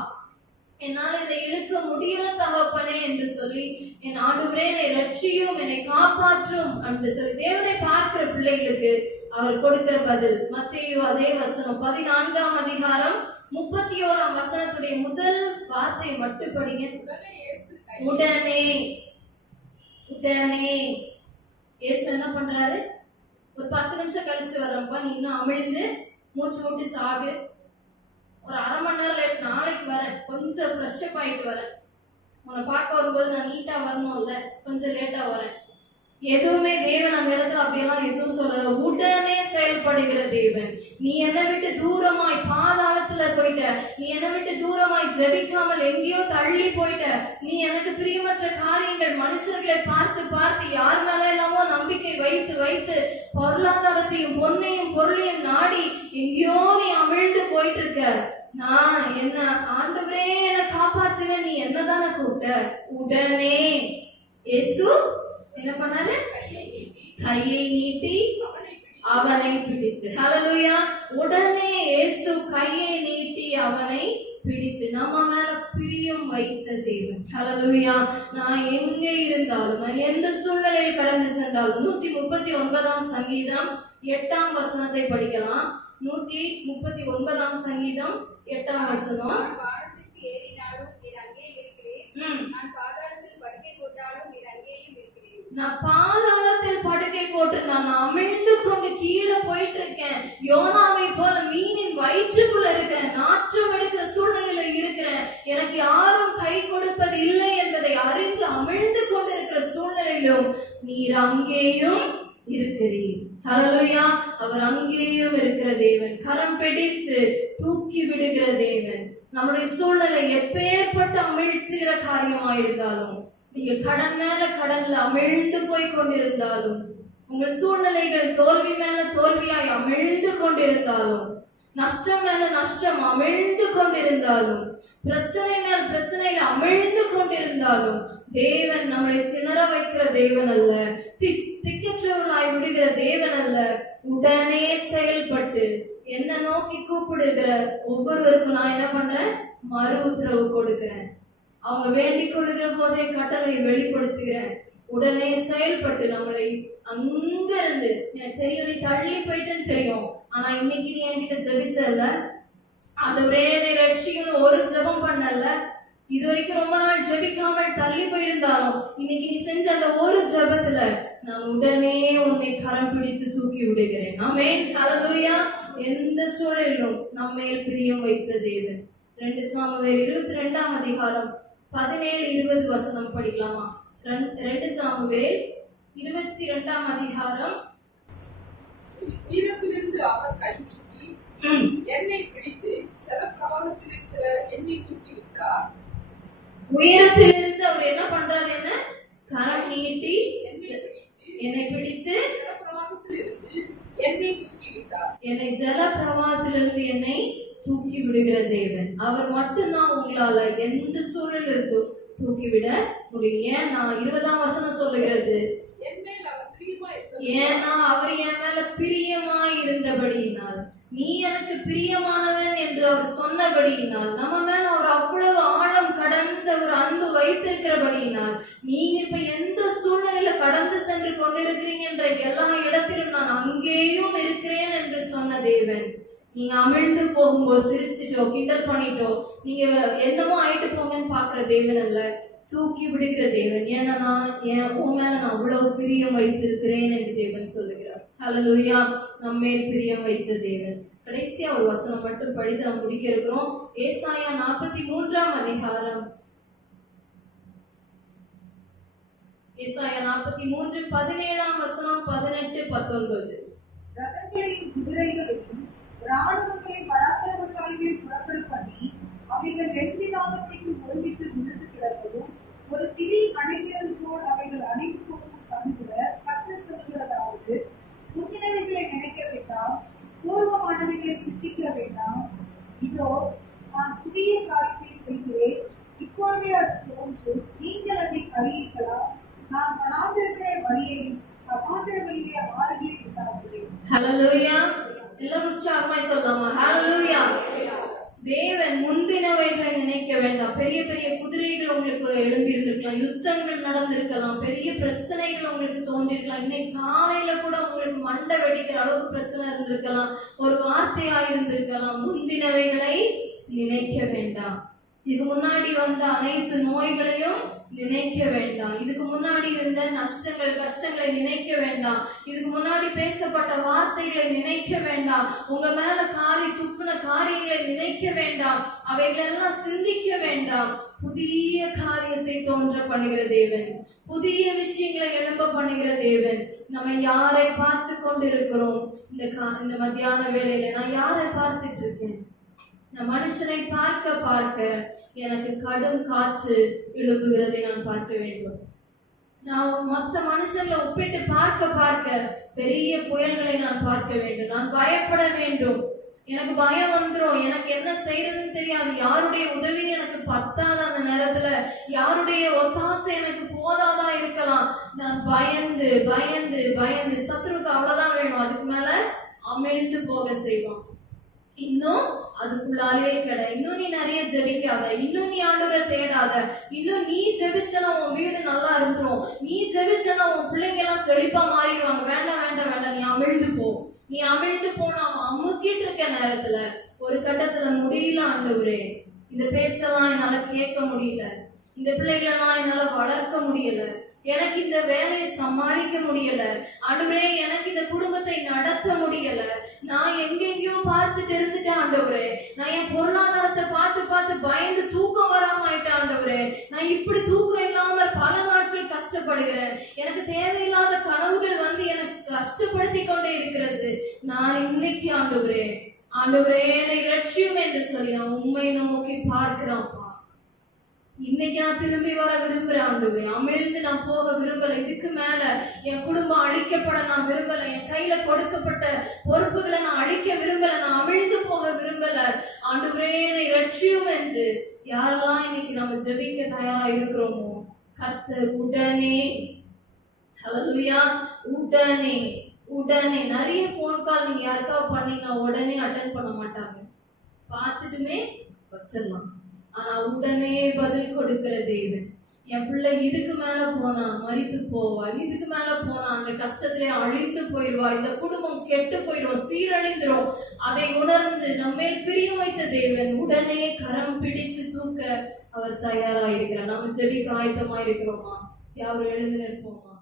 என்னால இதை இழுக்க முடியல தகப்பனே என்று சொல்லி என் ஆண்டவரே என்னை ரட்சியும், என்னை காப்பாற்றும் என்று சொல்லி தேவனை பார்க்கிற பிள்ளைகளுக்கு அவர் கொடுக்கிற பதில். மத்தேயு அதே வசனம் 14ஆம் அதிகாரம் 31ஆம் வசனத்துடைய முதல் வார்த்தை மட்டும் படிங்க. உடனே உடனே இயேசு என்ன பண்றாரு, ஒரு 10 நிமிஷம் கழிச்சு வர்றப்பா, நீ இன்னும் அமிழ்ந்து மூச்சு விட்டு சாகு, ஒரு அரை மணி நேரம் லேட், நாளைக்கு வரேன், கொஞ்சம் ஃப்ரெஷ்அப் ஆயிட்டு வரேன், உன்னை பார்க்க வரும்போது நான் நீட்டா வரணும்ல, கொஞ்சம் லேட்டா வரேன், எதுவுமே தேவன் அந்த இடத்துல அப்படியெல்லாம் எதுவும் சொல்லல. உடனே செயல்படுகிற தேவன். நீ என்னை விட்டு தூரமாய் பாதாளத்துல போயிட்ட, நீ என்னை விட்டு தூரமாய் ஜெபிக்காமல் எங்கேயோ தள்ளி போயிட்ட, நீ எனக்கு பிரியமற்ற காரியங்கள் மனுஷர்களை பார்த்து பார்த்து யார் மேல எல்லாமோ நம்பிக்கை வைத்து வைத்து பொருளாதாரத்தையும் பொன்னையும் பொருளையும் நாடி எங்கேயோ நீ அமிழ்ந்து போயிட்டு இருக்க. நான் என்ன ஆண்டவரே என்னை காப்பாற்றுங்க, நீ என்னதான கூப்பிட்ட. உடனே இயேசு என்ன பண்ணாரு? கையை நீட்டி அவனை பிடித்து. ஹல்லேலூயா. உடனே இயேசு கையை நீட்டி அவனை பிடித்து நம்ம மேல பிரியம் வைத்த தேவன். ஹல்லேலூயா. நான் எங்க இருந்தாலும், நான் எந்த சூழ்நிலையில் கடந்து சென்றாலும் 139 சங்கீதம் 8 வசனத்தை படிக்கலாம். 139 சங்கீதம் 8 வசனம். நான் வானத்துக்கு ஏறினாலும் நீர் அங்கே இருக்கிறேன். நான் பாதாளத்தில் படுக்கை போட்டாலும் நீர் அங்கேயும் இருக்கிறேன். நான் பாதாளத்தில் படுக்கை போட்டு நான் அமிழ்ந்து கொண்டு கீழே போயிட்டு இருக்கேன். யோனாவை போல மீனின் வயிற்றுக்குள்ள இருக்கிறேன். நாற்றம் எடுக்கிற சூழ்நிலையில இருக்கிறேன். எனக்கு யாரும் கை கொடுப்பது இல்லை என்பதை அறிந்து அமிழ்ந்து கொண்டிருக்கிற சூழ்நிலையிலும் நீர் அங்கேயும் இருக்கிறீர். ஹல்லேலூயா. அவர் அங்கேயும் இருக்கிற தேவன். கரம் பிடித்து தூக்கி விடுகிற தேவன். நம்முடைய சூழ்நிலை எப்பேற்பட்ட அமிழ்த்துகிற காரியமாயிருந்தாலும், நீங்க கடன் மேல கடன்ல அமிழ்ந்து போய் கொண்டிருந்தாலும், உங்கள் சூழ்நிலைகள் தோல்வி மேல தோல்வியாய் அமிழ்ந்து கொண்டிருந்தாலும், நஷ்டம் மேல நஷ்டம் அமிழ்ந்து கொண்டிருந்தாலும், பிரச்சனை மேல பிரச்சனையில அமிழ்ந்து கொண்டிருந்தாலும், தேவன் நம்மளை திணற வைக்கிற தேவன் அல்ல, திக்கற்றவர்களாய் விடுகிற தேவன் அல்ல. உடனே செயல்பட்டு என்ன நோக்கி கூப்பிடுகிற ஒவ்வொருவருக்கும் நான் என்ன பண்றேன்? மறு உத்தரவு கொடுக்கிறேன். அவங்க வேண்டிக் கொள்ளுகிற போதே கட்டளை வெளிப்படுத்துகிறேன். உடனே செயல்பட்டு நம்மளை அங்க இருந்து, எனக்கு தெரியும் நீ தள்ளி போயிட்டேன்னு தெரியும், ஆனா இன்னைக்கு நீ என்கிட்ட ஜெபிச்சல, ஆண்டவரே என்னை ரட்சிக்கணும் ஒரு ஜெபம் பண்ணல, இது வரைக்கும் ரொம்ப நாள் ஜெபிக்காமல் தள்ளி போயிருந்தாலும் இன்னைக்கு நீ செஞ்ச அந்த ஒரு ஜெபத்துல நான் உடனே உன்னை கரம் பிடித்து தூக்கி விடுகிறேன். ஆமென். ஹல்லேலூயா. எந்த சூழலிலும் நம்மேல் பிரியம் வைத்த தேவன். 2 சாமுவேல் 22 அதிகாரம் 17-20 வசனம் படிக்கலாமா? 2 சாமுவேல் 22 அதிகாரம். உயரத்திலிருந்து அவர் கை நீட்டி என்னை பிடித்து ஜலப்பிரவாகத்தில் இருக்கிற என்னை தூக்கி விட்டார். உயரத்திலிருந்து அவர் என்ன பண்றாரு? என்ன கரம் நீட்டி என்னை பிடித்து ஜலப்பிரவாகத்திலிருந்து என்னை தூக்கி விட்டார். என்னை ஜல பிரவாகத்திலிருந்து என்னை தூக்கி விடுகிற தேவன். அவர் மட்டும்தான் உங்களால எந்த சூழல் இருக்கும் தூக்கிவிட முடியும். ஏன்னா 20ஆம் வசனம் சொல்லுகிறது, ஏன்னா அவர் என் மேல பிரியமாய் இருந்தபடியினால், நீ எனக்கு பிரியமானவன் என்று அவர் சொன்னபடியினால், நம்ம மேல அவர் அவ்வளவு ஆழம் கடந்த ஒரு அன்பு வைத்திருக்கிறபடியினால், நீங்க இப்ப எந்த சூழ்நிலையில கடந்து சென்று கொண்டிருக்கிறீங்க என்ற எல்லா இடத்திலும் நான் அங்கேயும் இருக்கிறேன் என்று சொன்ன தேவன். நீங்க அமிழ்ந்து போகும்போது சிரிச்சிட்டோ கிண்டல் பண்ணிட்டோ நீங்க என்னமோ ஆயிட்டு போங்கன்னு பாக்குற தேவன் அல்ல, தூக்கி விடுகிற தேவன். ஏன்னா நான் உன் மேல நான் அவ்வளவு பிரியம் வைத்திருக்கிறேன் என்று தேவன் சொல்லுகிறார். ஹல்லேலூயா. நம்மேல் பிரியம் வைத்த தேவன். கடைசியா ஒரு வசனம் மட்டும் படித்து நம்ம முடிக்க இருக்கிறோம். ஏசாயா 43 அதிகாரம். ஏசாயா 43 17 வசனம் 18-19. ரதங்களையும் குதிரைகளையும் ராணுவங்களை பராக்கிரமசாலிகளை புறப்பட பண்ணி அவைகள் வெற்றினாதபடிக்கு ஒருமித்து நின்று கிடப்பதும் ஒரு திரி அணைகிறது போல் அவைகள் அணைந்து போகும் பண்ணுகிற கர்த்தர் சொல்கிறதாவது, முந்தினவைகளை நினைக்க வேண்டாம், பூர்வமானவைகளை சிந்திக்க வேண்டாம். இதோ நான் புதிய காரியத்தை செய்கிறேன், இப்பொழுதே அது தோன்றும், நீங்கள் அதை அறியீர்களா? நான் வனாந்திரத்திலே வழியையும் அவாந்திர வழியிலே ஆறுகளையும் உண்டாக்குகிறேன். ஹல்லேலூயா. எல்லாரும் உற்சாகமாய் சொல்லலாமா? ஹல்லேலூயா. தேவன் முந்தினவைகளை நினைக்க வேண்டாம். பெரிய பெரிய குதிரைகள் உங்களுக்கு எழும்பி இருந்திருக்கலாம், யுத்தங்கள் நடந்திருக்கலாம், பெரிய பிரச்சனைகள் உங்களுக்கு தோன்றிருக்கலாம், இன்னைக்கு காலையில கூட உங்களுக்கு மண்டை வெடிக்கிற அளவுக்கு பிரச்சனை இருந்திருக்கலாம், ஒரு வார்த்தையா இருந்திருக்கலாம். முந்தினவைகளை நினைக்க வேண்டாம். இதுக்கு முன்னாடி வந்த அனைத்து நோய்களையும் நினைக்க வேண்டாம். இதுக்கு முன்னாடி இருந்த நஷ்டங்கள் கஷ்டங்களை நினைக்க வேண்டாம். இதுக்கு முன்னாடி பேசப்பட்ட வார்த்தைகளை நினைக்க வேண்டாம். உங்க மேல துப்புன காரியங்களை நினைக்க நினைக்க வேண்டாம், அவைகளெல்லாம் சிந்திக்க வேண்டாம். புதிய காரியத்தை தோன்ற பண்ணுகிற தேவன், புதிய விஷயங்களை எழும்ப பண்ணுகிற தேவன். நம்ம யாரை பார்த்து கொண்டு இருக்கிறோம்? இந்த மத்தியான வேளையில நான் யாரை பார்த்துட்டு இருக்கேன்? நான் மனுஷனை பார்க்க பார்க்க எனக்கு கடும் காற்று எழும்புகிறதை நான் பார்க்க வேண்டும். நான் மற்ற மனுஷங்களை ஒப்பிட்டு பார்க்க பார்க்க பெரிய புயல்களை நான் பார்க்க வேண்டும். நான் பயப்பட வேண்டும். எனக்கு பயம் வந்துரும். எனக்கு என்ன செய்யறதுன்னு தெரியாது. யாருடைய உதவி எனக்கு பத்தாத அந்த நேரத்துல, யாருடைய ஒத்தாசை எனக்கு போதாதா இருக்கலாம். நான் பயந்து பயந்து பயந்து சத்துருக்கு அவ்வளவுதான் வேணும், அதுக்கு மேல அமிழ்ந்து போக செய்வான். இன்னும் அதுக்குள்ளாலே கடை, இன்னும் நீ நிறைய ஜெபிக்காத, இன்னும் நீ ஆண்டவரை தேடாத, இன்னும் நீ ஜெபிச்சனா உன் வீடு நல்லா இருந்துரும், நீ ஜெபிச்சனா உன் பிள்ளைங்க எல்லாம் செழிப்பா மாறிடுவாங்க. வேண்டாம் வேண்டாம் வேண்டாம், நீ அமிழ்ந்து போ. நீ அமிழ்ந்து போனா அவன் அமுக்கிட்டு இருக்க நேரத்துல ஒரு கட்டத்துல முடியல, ஆண்டவரே இந்த பேச்செல்லாம் என்னால கேட்க முடியல, இந்த பிள்ளைகளெல்லாம் என்னால வளர்க்க முடியல, எனக்கு இந்த வேலையை சமாளிக்க முடியல, ஆண்டவரே எனக்கு இந்த குடும்பத்தை நடத்த முடியல, நான் எங்கெங்கயோ பார்த்துட்டு இருந்துட்டேன் ஆண்டவரே, நான் என் பொருளாதாரத்தை பார்த்து பார்த்து பயந்து தூக்கம் வராம ஆயிட்டேன் ஆண்டவரே, நான் இப்படி தூக்கம் இல்லாம பல நாட்கள் கஷ்டப்படுகிறேன், எனக்கு தேவையில்லாத கனவுகள் வந்து எனக்கு கஷ்டப்படுத்தி கொண்டே இருக்கிறது. நான் இன்னைக்கு ஆண்டவரே ஆண்டவரே என்னை ரட்சியும் என்று சொல்லி நான் உண்மை நோக்கி பார்க்கிறேன்ப்பா. இன்னைக்கு நான் திரும்பி வர விரும்புறேன் ஆண்டவரே, அமிழ்ந்து நான் போக விரும்பல. இதுக்கு மேல என் குடும்பம் அழிக்கப்பட நான் விரும்பல, என் கையில கொடுக்கப்பட்ட பொறுப்புகளை நான் அழிக்க விரும்பல, நான் அமிழ்ந்து போக விரும்பல. ஆண்டவரே என்னை ரட்சியும் என்று யாரெல்லாம் இன்னைக்கு நம்ம ஜெபிக்க தயாரா இருக்கிறோமோ, கர்த்தர் உடனே, ஹல்லேலூயா, உடனே உடனே. நிறைய போன் கால் நீங்க யாருக்காவது பண்ணீங்கன்னா உடனே அட்டென்ட் பண்ண மாட்டாங்க, பார்த்துட்டுமே வச்சிடலாம். ஆனா உடனே பதில் கொடுக்கிற தேவன். என் பிள்ளை இதுக்கு மேல போனா மரித்து போவா, இதுக்கு மேல போனா அந்த கஷ்டத்திலே அழிந்து போயிடுவா, இந்த குடும்பம் கெட்டு போயிடும், சீரழிந்துரும், அதை உணர்ந்து நம்மை பிரியம் வைத்த தேவன் உடனே கரம் பிடித்து தூக்க அவர் தயாரா இருக்கிறார். நம்ம ஜெபிக்க ஆயத்தமா இருக்கிறோமா? யாரும் எழுந்து நிற்போமா?